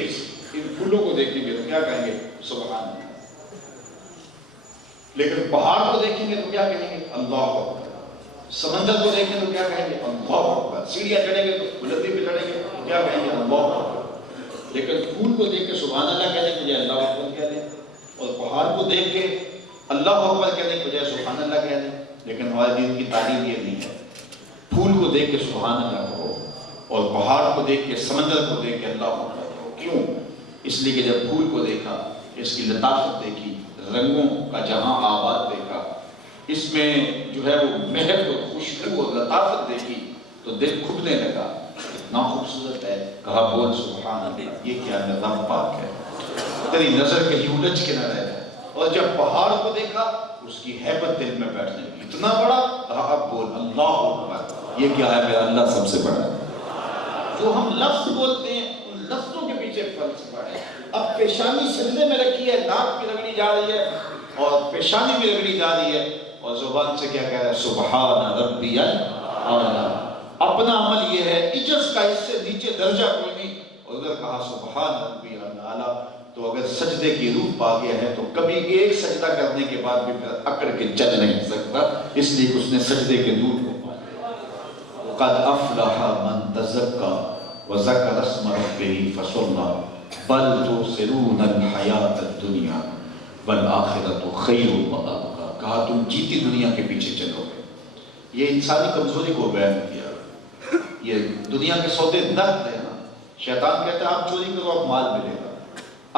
ان پھولوں کو دیکھیں گے تو کیا کہیں گے؟ سبحان اللہ۔ لیکن پہاڑ کو دیکھیں گے تو کیا کہیں گے؟ اللہ اکبر۔ سمندر کو دیکھیں تو کیا کہیں گے؟ اللہ اکبر۔ سیڑھیاں چڑھیں گے تو بلندی پہ چڑھیں گے تو کیا کہیں گے؟ اللہ اکبر۔ لیکن پھول کو دیکھ کے سبحان اللہ کہنے کے بجائے اللہ اکبر کہہ دیں، اور پہاڑ کو دیکھ کے اللہ اکبر کہنے کے بجائے سبحان اللہ کہہ دیں۔ لیکن ہمارے دین کی تعلیم یہ نہیں ہے۔ پھول کو دیکھ کے سبحان اللہ کہو، اور پہاڑ کو دیکھ کے، سمندر کو دیکھ کے اللہ اکبر کہو۔ کیوں؟ اس لیے کہ جب پھول کو دیکھا، اس کی لطافت دیکھی، رنگوں کا جہاں آباد دیکھا، اس میں جو ہے وہ مہک اور خوشبو اور لطافت دیکھی تو دل کھبنے لگا، اتنا خوبصورت ہے۔ کہا بول سبحان اللہ، یہ کیا ہے؟ رب پاک ہے، تیری نظر کہیں الجھ کے نہ رہ جائے۔ اور جب پہاڑ کو دیکھا اس کی ہیبت دل میں بیٹھنے لگی، اتنا بڑا، کہا اب بول اللہ اکبر، یہ کیا ہے؟ میرا اللہ سب سے بڑا ہے۔ جو ہم لفظ بولتے ہیں ان لفظوں کے پیچھے فلسفہ ہے۔ اب پیشانی سجدے میں رکھی ہے، ناک بھی رگڑی جا رہی ہے اور پیشانی بھی رگڑی جا رہی ہے، اور زبان سے کیا کہہ رہا ہے؟ سبحان ربی الاعلی۔ اپنا عمل یہ ہے، عجز کا اس سے نیچے درجہ کوئی نہیں۔ اور اگر کہا سبحان ربی الاعلی تو اگر سجدے کی روح پا گیا ہے تو کبھی ایک سجدہ کرنے کے بعد بھی پھر اکڑ کے چل نہیں سکتا، اس لیے کہ اس نے سجدے کے نور کو پا لیا۔ قد افلح من تزکا وذکر اسم ربہ فصلی بل تؤثرون الحیاۃ الدنیا والآخرۃ خیر وابقیٰ۔ کہا تم جیتی دنیا کے پیچھے چلو گے۔ یہ انسانی کمزوری کو بیان کیا، یہ دنیا کے سودے نقد ہے نا۔ شیطان کہتا ہے آپ چوری کرو اب مال ملے گا،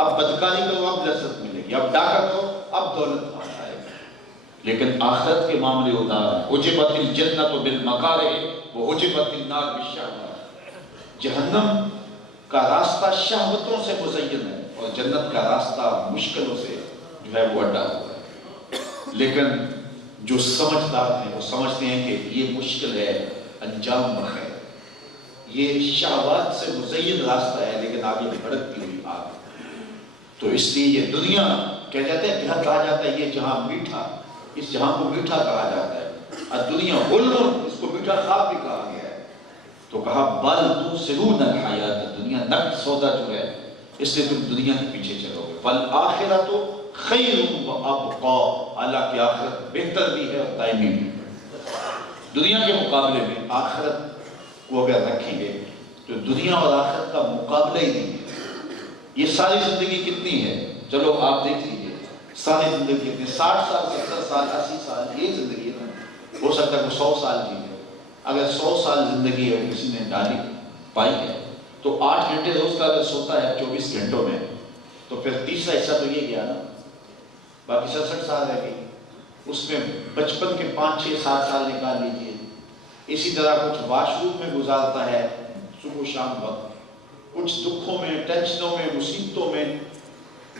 اب بدکاری کرو اب لذت ملے گی، اب ڈاکہ کرو اب دولت پاس آئے گی۔ لیکن آخرت کے معاملے ادار ہیں۔ حجبت الجنۃ بالمکارہ وحجبت النار بالشہوات۔ جہنم کا راستہ شہوتوں سے مزین ہے اور جنت کا راستہ مشکلوں سے جو ہے وہ اڈا ہوا ہے۔ لیکن جو سمجھدار ہیں وہ سمجھتے ہیں کہ یہ مشکل ہے، انجام بخیر، یہ شہوات سے مزین راستہ ہے لیکن آگے بھڑکتی ہوئی آگ۔ تو اس لیے یہ دنیا کہہ جاتے ہیں، کہا جاتا ہے یہ جہاں میٹھا، اس جہاں کو میٹھا کہا جاتا ہے، اور دنیا غلن، اس کو میٹھا خواب بھی کہا گیا ہے۔ تو کہا بل تؤثرون الحیاۃ، دنیا نقد سودا جو ہے، اس لیے تم دنیا کے پیچھے چلو گے۔ والآخرۃ خیر وابقیٰ، اللہ کی آخرت بہتر بھی ہے اور دائمی بھی ہے۔ دنیا کے مقابلے میں آخرت کو اگر رکھیں گے تو دنیا اور آخرت کا مقابلہ ہی نہیں ہے۔ یہ ساری زندگی کتنی ہے؟ چلو آپ دیکھ لیجیے، ساری زندگی کتنی، 60 سال 70 سال 80 سال، یہ زندگی ہے نا۔ ہو سکتا ہے وہ 100 سال جی لے۔ اگر 100 سال زندگی ہے کسی نے ڈالی پائی ہے تو 8 گھنٹے روز کا اگر سوتا ہے 24 گھنٹوں میں تو پھر تیسرا حصہ تو یہ گیا نا، باقی 67 سال رہ گئی۔ اس میں بچپن کے 5 6 7 سال نکال لیجیے۔ اسی طرح کچھ واش روم میں گزارتا ہے صبح و شام وقت، کچھ دکھوں میں، ٹینشنوں میں، مصیبتوں میں.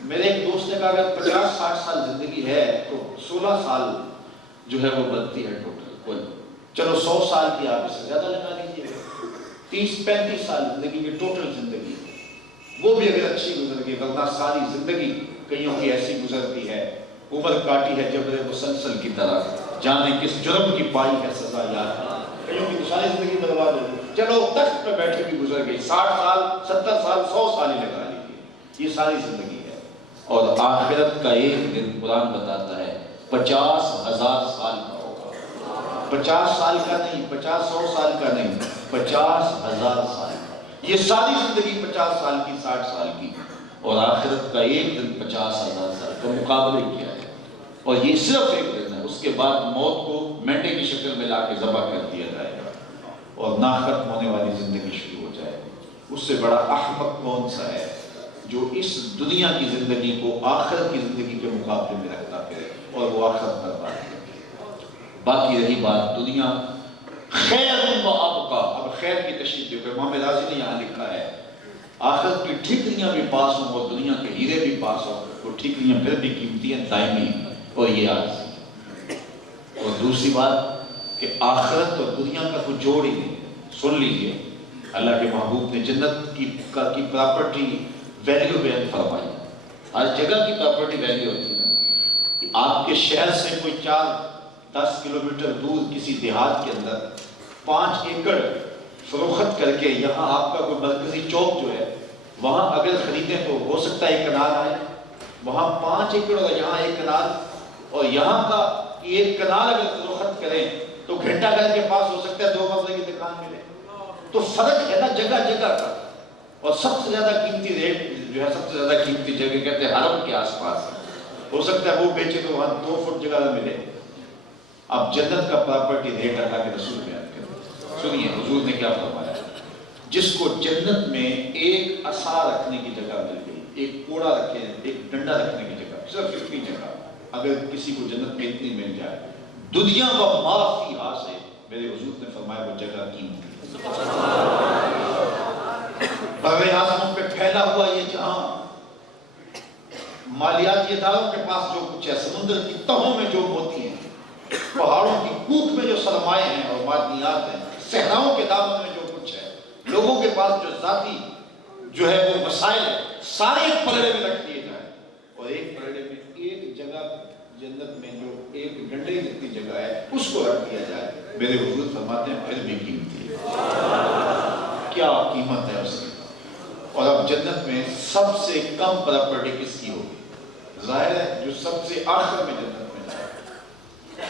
میرے ایک دوست نے کہا اگر 50-60 سال زندگی ہے تو 16 سال جو ہے وہ بنتی ہے ٹوٹل. چلو 100 سال کی آپ اس سے زیادہ لگا لیجیے، 30-35 سال زندگی کی ٹوٹل زندگی، وہ بھی اگر اچھی گزر گئی. ورنہ ساری زندگی کئیوں کی ایسی گزرتی ہے، عمر کاٹی ہے جبر مسلسل کی طرح، جانے کس جرم کی پائی ہے سزا یاد. کئیوں کی تو ساری زندگی برباد ہو گئی. چلو تخت پہ بیٹھے بھی گزر گئی، 60 سال 70 سال 100 سال ہی لگا لیجیے، یہ ساری زندگی ہے. اور آخرت کا ایک دن قرآن بتاتا ہے 50,000 سال کا ہوگا. 50 سال کا نہیں، 50-100 سال کا نہیں، 50,000 سال کا. یہ ساری زندگی 50 سال کی، 60 سال کی، اور آخرت کا ایک دن 50,000 سال کا. مقابلے کیا ہے؟ اور یہ صرف ایک دن ہے. اس کے بعد موت کو مینڈے کی شکل میں لا کے ذبح کر دیا جائے گا اور نا ختم ہونے والی زندگی شروع ہو جائے گی. اس سے بڑا احمق کون سا ہے جو اس دنیا کی زندگی کو آخرت کی زندگی کے مقابلے میں رکھتا پھرے اور وہ آخرت پر بات کرے. باقی رہی بات دنیا، خیر و ابقا. اب خیر کی تشریح دیکھو، امام راضی نے یہاں لکھا ہے آخرت کی ٹھیکریاں بھی پاس ہوں اور دنیا کے ہیرے بھی پاس ہوں، وہ ٹھیکریاں پھر بھی قیمتی ہیں، دائمی، اور یہ عارضی. اور دوسری بات کہ آخرت اور دنیا کا کوئی جوڑ ہی نہیں. سن لیجئے، اللہ کے محبوب نے جنت کی پراپرٹی ویلیو بیان فرمائی. ہر جگہ کی پراپرٹی ویلیو ہوتی ہے. آپ کے شہر سے کوئی 4-10 کلومیٹر دور کسی دیہات کے اندر 5 ایکڑ فروخت کر کے یہاں آپ کا کوئی مرکزی چوک جو ہے وہاں اگر خریدیں تو ہو سکتا ہے 1 کنال آئے. وہاں 5 ایکڑ اور یہاں 1 کنال، اور یہاں کا 1 کنال اگر فروخت کریں تو گھنٹہ گھر کے پاس ہو سکتا ہے 2 مرلے کی دکان ملے. تو فرق ہے نا جگہ جگہ کا. اور سب سے زیادہ قیمتی ریٹ جو ہے، سب سے زیادہ قیمتی جگہ کہتے ہیں حرم کے آس پاس ہے. ہو سکتا ہے وہ بیچے تو وہاں 2 فٹ جگہ نہ ملے. اب جنت کا پراپرٹی ریٹ اللہ کے رسول بیان کرتے. سنیے حضور نے کیا فرمایا. جس کو جنت میں ایک عصا رکھنے کی جگہ مل گئی، ایک کوڑا رکھے، ایک ڈنڈا رکھنے کی جگہ، صرف اتنی جگہ اگر کسی کو جنت میں اتنی مل جائے، دنیا و ما فیہا سے میرے حضور نے فرمایا وہ جگہ قیمتی. بر اعظم پہ پھیلا ہوا یہ جہاں، مالیاتی اداروں کے پاس جو کچھ ہے، سمندر کی تہوں میں جو موتی ہیں، پہاڑوں کی کوکھ میں جو سرمائے ہیں اور معدنیات ہیں، صحراؤں کے دامن میں جو کچھ ہے، لوگوں کے پاس جو ذاتی جو ہے وہ وسائل ہے، سارے ایک پلڑے میں رکھ دیے جائیں. اور ایک پلڑے میں ایک جگہ جنت میں جو ایک ڈنڈے جتنی جگہ ہے اس کو رکھ دیا جائے. میرے حضور فرماتے ہیں پھر بھی قیمتی ہے. کیا قیمت ہے اس کی. اور اب جنت میں سب سے کم پراپرٹی کس کی ہوگی؟ ظاہر ہے جو سب سے آخر میں جنت میں جائے.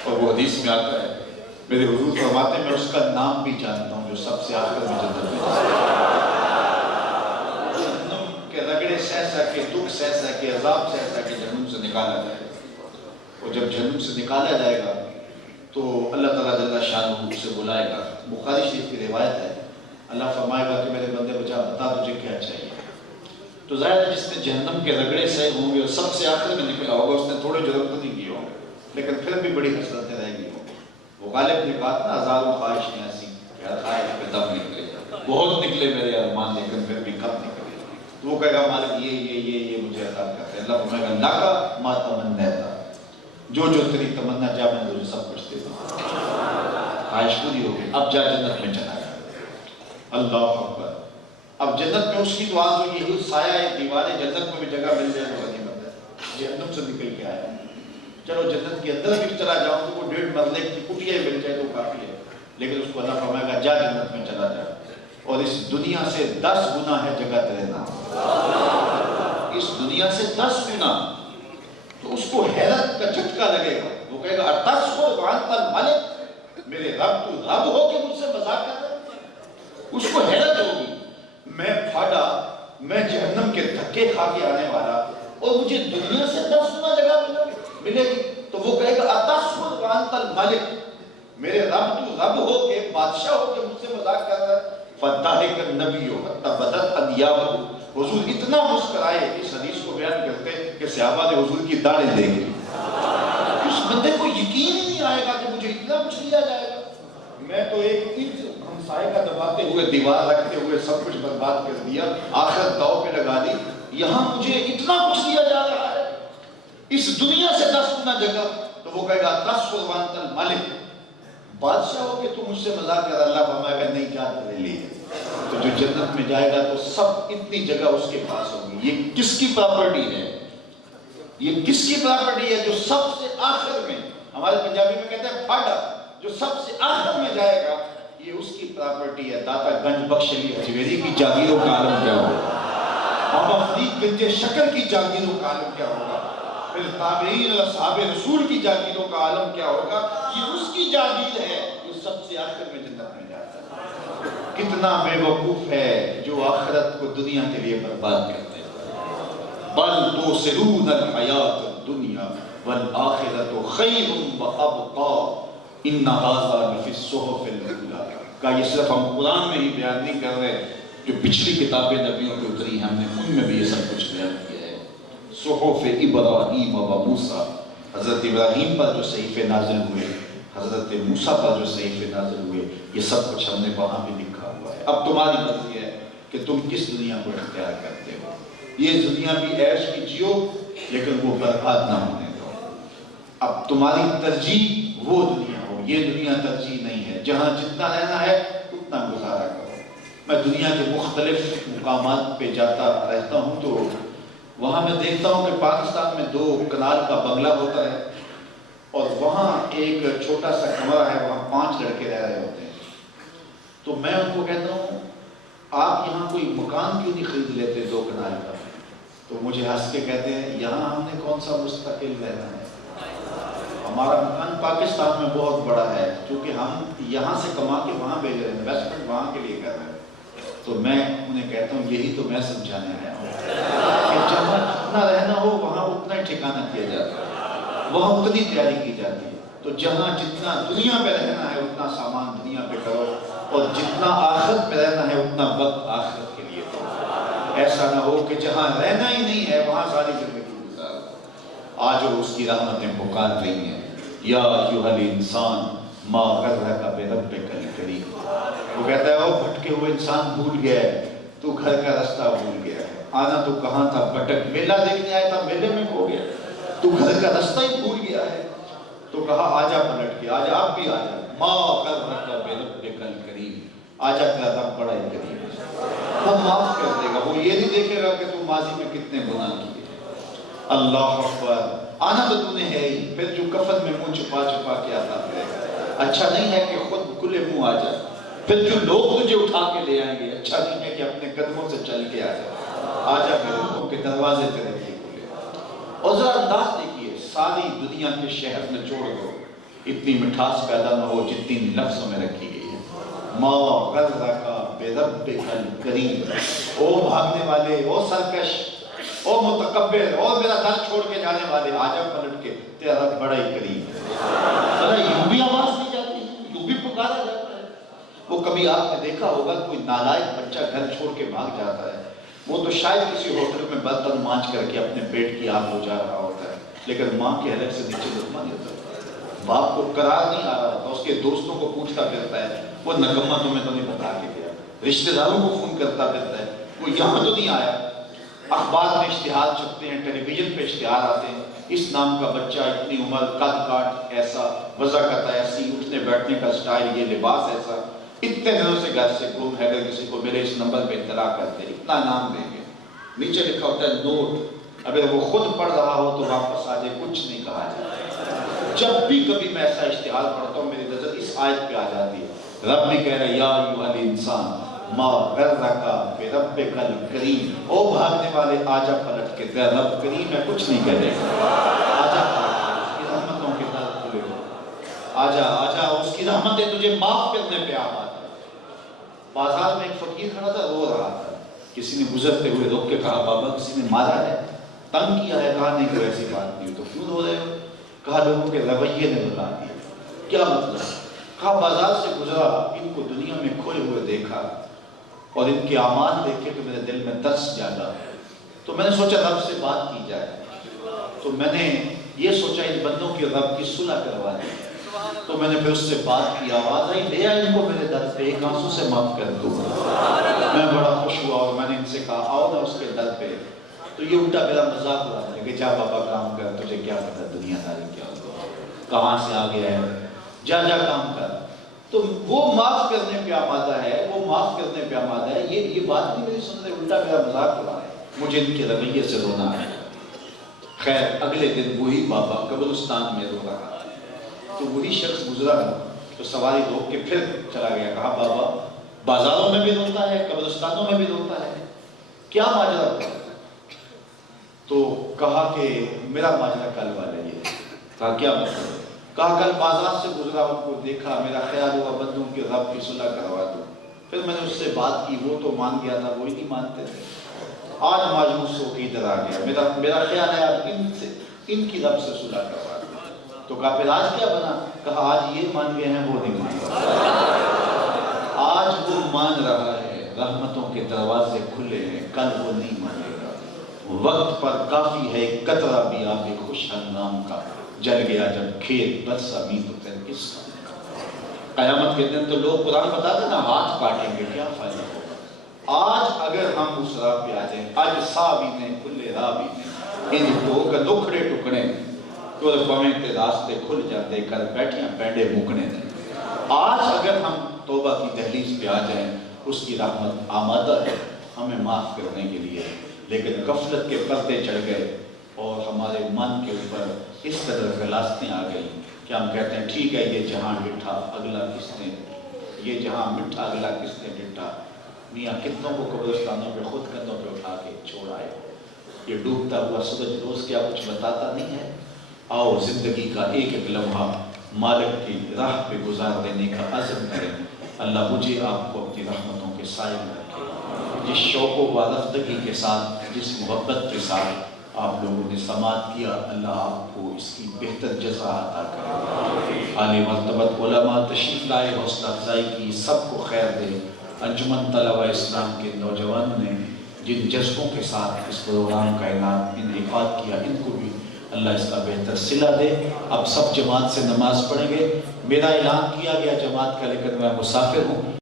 اور وہ حدیث میں آتا ہے میرے حضور فرماتے ہیں میں اس کا نام بھی جانتا ہوں جو سب سے آخر میں جنت میں جائے. جہنم کے رگڑے سہ سہ کے، دکھ سہ سہ کے، عذاب سہ سہ کے جہنم سے نکالا جائے گا. اور جب جہنم سے نکالا جائے گا تو اللہ تعالیٰ جل شانہ سے بلائے گا. بخاری شریف کی روایت ہے، اللہ فرمائے گا کہ میرے بندے بتا تجھے کیا چاہیے. تو ظاہر جس نے جہنم کے رگڑے سہے ہوں گے اور سب سے آخر میں نکلا ہوگا اس نے تھوڑے جرم تو نہیں کیے ہوں گے لیکن پھر بھی بڑی حسرتیں رہ گئی ہوں گی. وہ غالب نے بات نا ہزاروں خواہشیں ایسی کہ ہر خواہش پہ دم نکلے، بہت نکلے میرے ارمان لیکن پھر بھی کب نکلے. تو وہ کہے گا مالک یہ مجھے عطا کرتے ہیں. اللہ فرمائے گا لاکا ما تمنیتا، جو تیری تمنا چاہ میں تجھے سب کچھ دے دوں. خواہش پوری ہو گئی، اب جا جنت میں چلا جائے. اللہ اکبر. اب جنت میں اس کی دعا تو یہی سایہ ہے، دیواریں جنت میں بھی جگہ مل جائے تو غنیمت ہے. جہنم سے نکل کے آیا، چلو جنت کے اندر بھی چلا جاؤں تو وہ 1.5 مرلے کی کٹیا مل جائے تو کافی ہے. لیکن اس کو اللہ فرمائے گا جا جنت میں چلا جا، اور اس دنیا سے 10 گنا ہے جگہ تیرے نام. اس دنیا سے 10 گنا. تو اس کو حیرت کا جھٹکا لگے گا. وہ کہے گا اتصبر وانت الملک، میرے رب تو رب ہو کے مجھ سے مذاق کر رہے. اس کو حیرت ہوگی میں پھاڑا، میں جہنم کے دھکے کھا کے آنے والا اور مجھے دنیا سے 10 گنا جگہ ملے گی. تو وہ کہے گا اتصبر وانت الملک، میرے رب تو رب ہو کے بادشاہ ہو کے مجھ سے مذاق کر رہا ہے. فضحک النبی حتی بدت انیابہ، حضور اتنا مسکرائے. اس حدیث کو بیان کرتے کہ صحابہ نے حضور کی داڑھیں دیکھ لی. اس بندے کو یقین ہی نہیں آئے گا کہ مجھے اتنا کچھ لیا جائے گا. میں تو ایک انچ ہمسائے کا دباتے ہوئے دیوار رکھتے ہوئے سب کچھ برباد کر دیا، آخر داؤ پہ لگا دی، یہاں مجھے اتنا کچھ دیا جا رہا ہے، اس دنیا سے 10 گنا جگہ، تو وہ کہے گا 10 وانت الملک، بادشاہ ہو کہ تم مجھ سے مذاق کر، اللہ فرمائے گا نہیں جا تیرے لیے، تو جو جنت میں جائے گا تو سب اتنی جگہ اس کے پاس ہوگی۔ یہ کس کی پراپرٹی ہے؟ یہ کس کی پراپرٹی ہے؟ جو سب سے آخر میں، ہمارے پنجابی میں کہتے ہیں پھاڑا، جو سب سے آخر میں جائے گا، یہ اس کی پراپرٹی ہے۔ داتا گنج بخش علی حجویری کی جاگیروں کا عالم کیا ہوگا؟ بابا فرید گنج شکر کی جاگیروں کا عالم کیا ہوگا؟ پھر تابعین اور اصحاب رسول کی جاگیروں کا عالم کیا ہوگا؟ یہ اس کی جاگیر ہے جو سب سے آخر میں جنت میں جاتا ہے۔ کتنا بے وقوف ہے جو آخرت کو دنیا کے لیے برباد کرتے ہیں۔ بل توسرون الحیات الدنیا والآخرۃ خیر وابقا ان ھذا لفی الصحف الاولی۔ کہ یہ صرف ہم قرآن میں ہی بیان نہیں کر رہے، جو پچھلی کتابیں نبیوں کی اتری ہیں ہم نے ان میں بھی یہ سب کچھ بیان کیا ہے۔ صحف ابراہیم و موسیٰ، حضرت ابراہیم پر جو صحیفے نازل ہوئے، حضرت موسیٰ پر جو صحیفے نازل ہوئے، یہ سب کچھ ہم نے وہاں بھی لکھا ہوا ہے۔ اب تمہاری مرضی ہے کہ تم کس دنیا کو اختیار کرتے ہو۔ یہ دنیا بھی عیش کی جیو، لیکن وہ برباد نہ ہونے دو۔ اب تمہاری ترجیح وہ دنیا ہو، یہ دنیا ترجیح نہیں ہے۔ جہاں جتنا رہنا ہے اتنا گزارا کرو۔ میں دنیا کے مختلف مقامات پہ جاتا رہتا ہوں تو وہاں میں دیکھتا ہوں کہ پاکستان میں 2 کنال کا بنگلہ ہوتا ہے، اور وہاں ایک چھوٹا سا کمرہ ہے، وہاں 5 لڑکے رہ رہے ہوتے ہیں۔ تو میں ان کو کہتا ہوں آپ یہاں کوئی مکان کیوں نہیں خرید لیتے 2 کنال کا؟ تو مجھے ہنس کے کہتے ہیں یہاں ہم نے کون سا مستقل رہنا ہے، ہمارا مکان پاکستان میں بہت بڑا ہے، کیونکہ ہم یہاں سے کما کے وہاں بھیج رہے ہیں، انویسٹمنٹ وہاں کے لیے کر رہے ہیں۔ تو میں انہیں کہتا ہوں یہی تو میں سمجھانے آیا ہوں کہ جہاں جتنا رہنا ہو وہاں اتنا ہی ٹھکانہ کیا جاتا ہے، وہاں اتنی تیاری کی جاتی ہے۔ تو جہاں جتنا دنیا پہ رہنا ہے اتنا سامان دنیا پہ کرو، اور جتنا آخرت پہ رہنا ہے اتنا وقت آخرت کے لیے دو۔ ایسا نہ ہو کہ جہاں رہنا ہی نہیں ہے وہاں ساری زندگی گزارو۔ آج وہ اس کی رحمتیں پکار رہی ہیں، یا ایھا الانسان ما غرک بربک الکریم۔ وہ کہتا ہے وہ بھٹکے ہوئے انسان بھول گیا ہے، تو گھر کا رستہ بھول گیا ہے، آنا تو کہاں تھا، بھٹک میلہ دیکھنے آیا تھا میلے میں کھو گیا، تو گھر کا رستہ ہی بھول گیا ہے۔ تو کہا آجا پلٹ کے، آجا آپ بھی آجا، ما غرک بربک الکریم، آجا تیرا رب بڑا ہی کریم ہے، وہ معاف کر دے گا۔ وہ یہ نہیں دیکھے گا کہ تو ماضی میں کتنے گناہ کیے۔ اللہ اکبر، آنا تو تو نے ہے ہی، پھر جو کفن میں منہ چھپا چھپا کے آتا پھرے گا۔ اچھا نہیں ہے کہ خود کھلے منہ آ جائے، پھر جو لوگ تجھے اٹھا کے لے آئیں گے، اچھا نہیں ہے کہ اپنے قدموں سے چل کے آ جائے۔ آجا میرے روحوں کے دروازے تیرے لیے کھلے۔ اور ذرا انداز دیکھیے، ساری دنیا کے شہد میں چھوڑ دو، اتنی مٹھاس پیدا نہ ہو جتنی لفظوں میں رکھی گئی ہے۔ ما غرک بربک الکریم، او بھاگنے والے، او سرکش، او متکبر، اور میرا در چھوڑ کے جانے والے، آجا پلٹ کے، تیرا رب بڑا ہی کریم ہے۔ ذرا یوں بھی آواز نہیں جاتی ہے، یوں بھی پکارا جاتا ہے۔ وہ کبھی آپ نے دیکھا ہوگا کوئی نالائق بچہ گھر چھوڑ کے بھاگ جاتا ہے، وہ تو شاید کسی ہوٹل میں برتن مانج کر کے اپنے پیٹ کی آگ بجھا رہا ہوتا ہے، لیکن ماں کے حلق سے نیچے لقمہ نہیں ہوتا، باپ کو قرار نہیں آ رہا ہوتا، اس کے دوستوں کو پوچھتا پھرتا ہے، وہ نکمہ تمہیں تو نہیں بتا کے گیا، رشتہ داروں کو فون کرتا پھرتا ہے، وہ یہاں تو نہیں آیا۔ اخبار میں اشتہار چھپتے ہیں، ٹیلی ویژن پہ اشتہار آتے ہیں، اس نام کا بچہ، اتنی عمر، قد کاٹ ایسا، وضاقت ایسی، اٹھنے بیٹھنے کا سٹائل، یہ لباس ایسا، اتنے دنوں سے گھر سے گم ہے، اگر کسی کو میرے اس نمبر پہ اطلاع کرتے اتنا نام دیں گے۔ نیچے لکھا ہوتا ہے نوٹ، اگر وہ خود پڑھ رہا ہو تو واپس آ جائے، کچھ نہیں کہا جائے۔ جب بھی کبھی میں ایسا اشتہار پڑھتا ہوں میری نظر اس آیت پہ آ جاتی ہے، رب بھی کہہ رہا ہے یا ایھا الانسان ما غرک بربک الکریم، او بھاگنے والے آجا پلٹ کے، تیرا رب کریم ہے، کچھ نہیں کرے گا، آجا پلٹ کے، اس کی رحمتوں کے در کھلے ہو، آجا آجا، اس کی رحمتیں تجھے معاف کرنے پہ آباد ہے۔ بازار میں ایک فقیر کھڑا تھا، رو رہا تھا، کسی نے گزرتے ہوئے روک کے کہا بابا کسی نے مارا ہے، تنگ کیا ہے؟ کہا نہیں کوئی ایسی بات نہیں، تو کیوں رو رہے ہو؟ کہا لوگوں کے رویے نے بتا دیا۔ کیا مطلب؟ کہا بازار سے گزرا، ان کو دنیا میں کھوئے ہوئے دیکھا اور ان کے اعمال دیکھے تو میرے دل میں ترس جاگا، تو میں نے سوچا رب سے بات کی جائے، تو میں نے یہ سوچا ان بندوں کی رب کی صلح کروا دی، تو میں نے پھر اس سے بات کی، آواز آئی لے آئے ان کو میرے در پہ، ایک آنسو سے معاف کر دوں. میں بڑا خوش ہوا اور میں نے ان سے کہا آؤ نا اس کے در پہ. تو یہ الٹا میرا مذاق اڑانے لگے، جا بابا کام کر، تجھے کیا پتا دنیا داری کیا ہوگا، کہاں سے آ گیا ہے، جا جا کام کر. تو وہ معاف کرنے پہ آمادہ ہے، وہ معاف کرنے پہ آمادہ ہے. یہ بات نہیں میری سن رہے، الٹا میرا مذاق اڑا ہے. مجھے ان کے رویے سے رونا ہے. خیر اگلے دن وہی بابا قبرستان میں رو رہا ہے. تو وہی شخص گزرا تو سواری روک کے پھر چلا گیا. کہا بابا بازاروں میں بھی روتا ہے، قبرستانوں میں بھی روتا ہے، کیا ماجرا ہوا؟ تو کہا کہ میرا ماجرا کل والا یہ ہے. کہا کیا مطلب؟ کہا کل بازار سے گزرا، ان کو دیکھا، میرا خیال ہوا بندوں کے رب کی صلح کروا دوں. پھر میں نے اس سے بات کی، وہ تو مان گیا تھا، وہی نہیں مانتے تھے. آج مایوس ہو کے ادھر آ گیا، میرا خیال ہے آج ان کی رب سے صلح کروا دوں. تو کہا پھر آج کیا بنا؟ کہا آج یہ مان گئے ہیں، وہ نہیں مان رہا. آج وہ مان رہا ہے، رحمتوں کے دروازے کھلے ہیں، کل وہ نہیں مانے گا. وقت پر کافی ہے قطرہ بھی آب خوش ہنگام کا، جل گیا جب کھیت برسا بھی تو پھر کس کا. قیامت کے دن تو لوگ قرآن بتاتے نا ہاتھ کاٹیں گے، کیا فائدہ ہوگا. آج اگر ہم اس راہ پہ آ جائیں، آج سا بھی نہیں کھلے راہ بھی نہیں، ان کو دکھڑے ٹکڑے تو بویں تے راستے کھل جاتے، کر بیٹھیاں پینڈے مکنے دیں. آج اگر ہم توبہ کی دہلیز پہ آ جائیں، اس کی رحمت آمادہ ہے ہمیں معاف کرنے کے لیے. لیکن غفلت کے پردے چڑھ گئے اور ہمارے من کے اوپر اس قدر غلاستیں آ گئی کہ ہم کہتے ہیں ٹھیک ہے یہ جہاں ڈٹھا اگلا کس نے، یہ جہاں مٹھا اگلا کس نے ڈٹھا. میاں کتنوں کو قبرستانوں پہ خود کندھوں پہ اٹھا کے چھوڑ آئے. یہ ڈوبتا ہوا سورج روز کیا کچھ بتاتا نہیں ہے. آؤ زندگی کا ایک ایک لمحہ مالک کی راہ پہ گزار دینے کا عزم کریں. اللہ مجھے آپ کو اپنی رحمتوں کے سائے میں رکھے. جس شوق و وارفتگی کے ساتھ، جس محبت کے ساتھ آپ لوگوں نے سماعت کیا، اللہ آپ کو اس کی بہتر جزا عطا کرے. عالی مرتبت علماء تشریف لائے، حوصلہ افزائی کی، سب کو خیر دے. انجمن طلبہ اسلام کے نوجوانوں نے جن جذبوں کے ساتھ اس پروگرام کا انعقاد کیا، ان کو بھی اللہ اس کا بہتر صلہ دے. اب سب جماعت سے نماز پڑھیں گے. میرا اعلان کیا گیا جماعت کا، لیکن میں مسافر ہوں.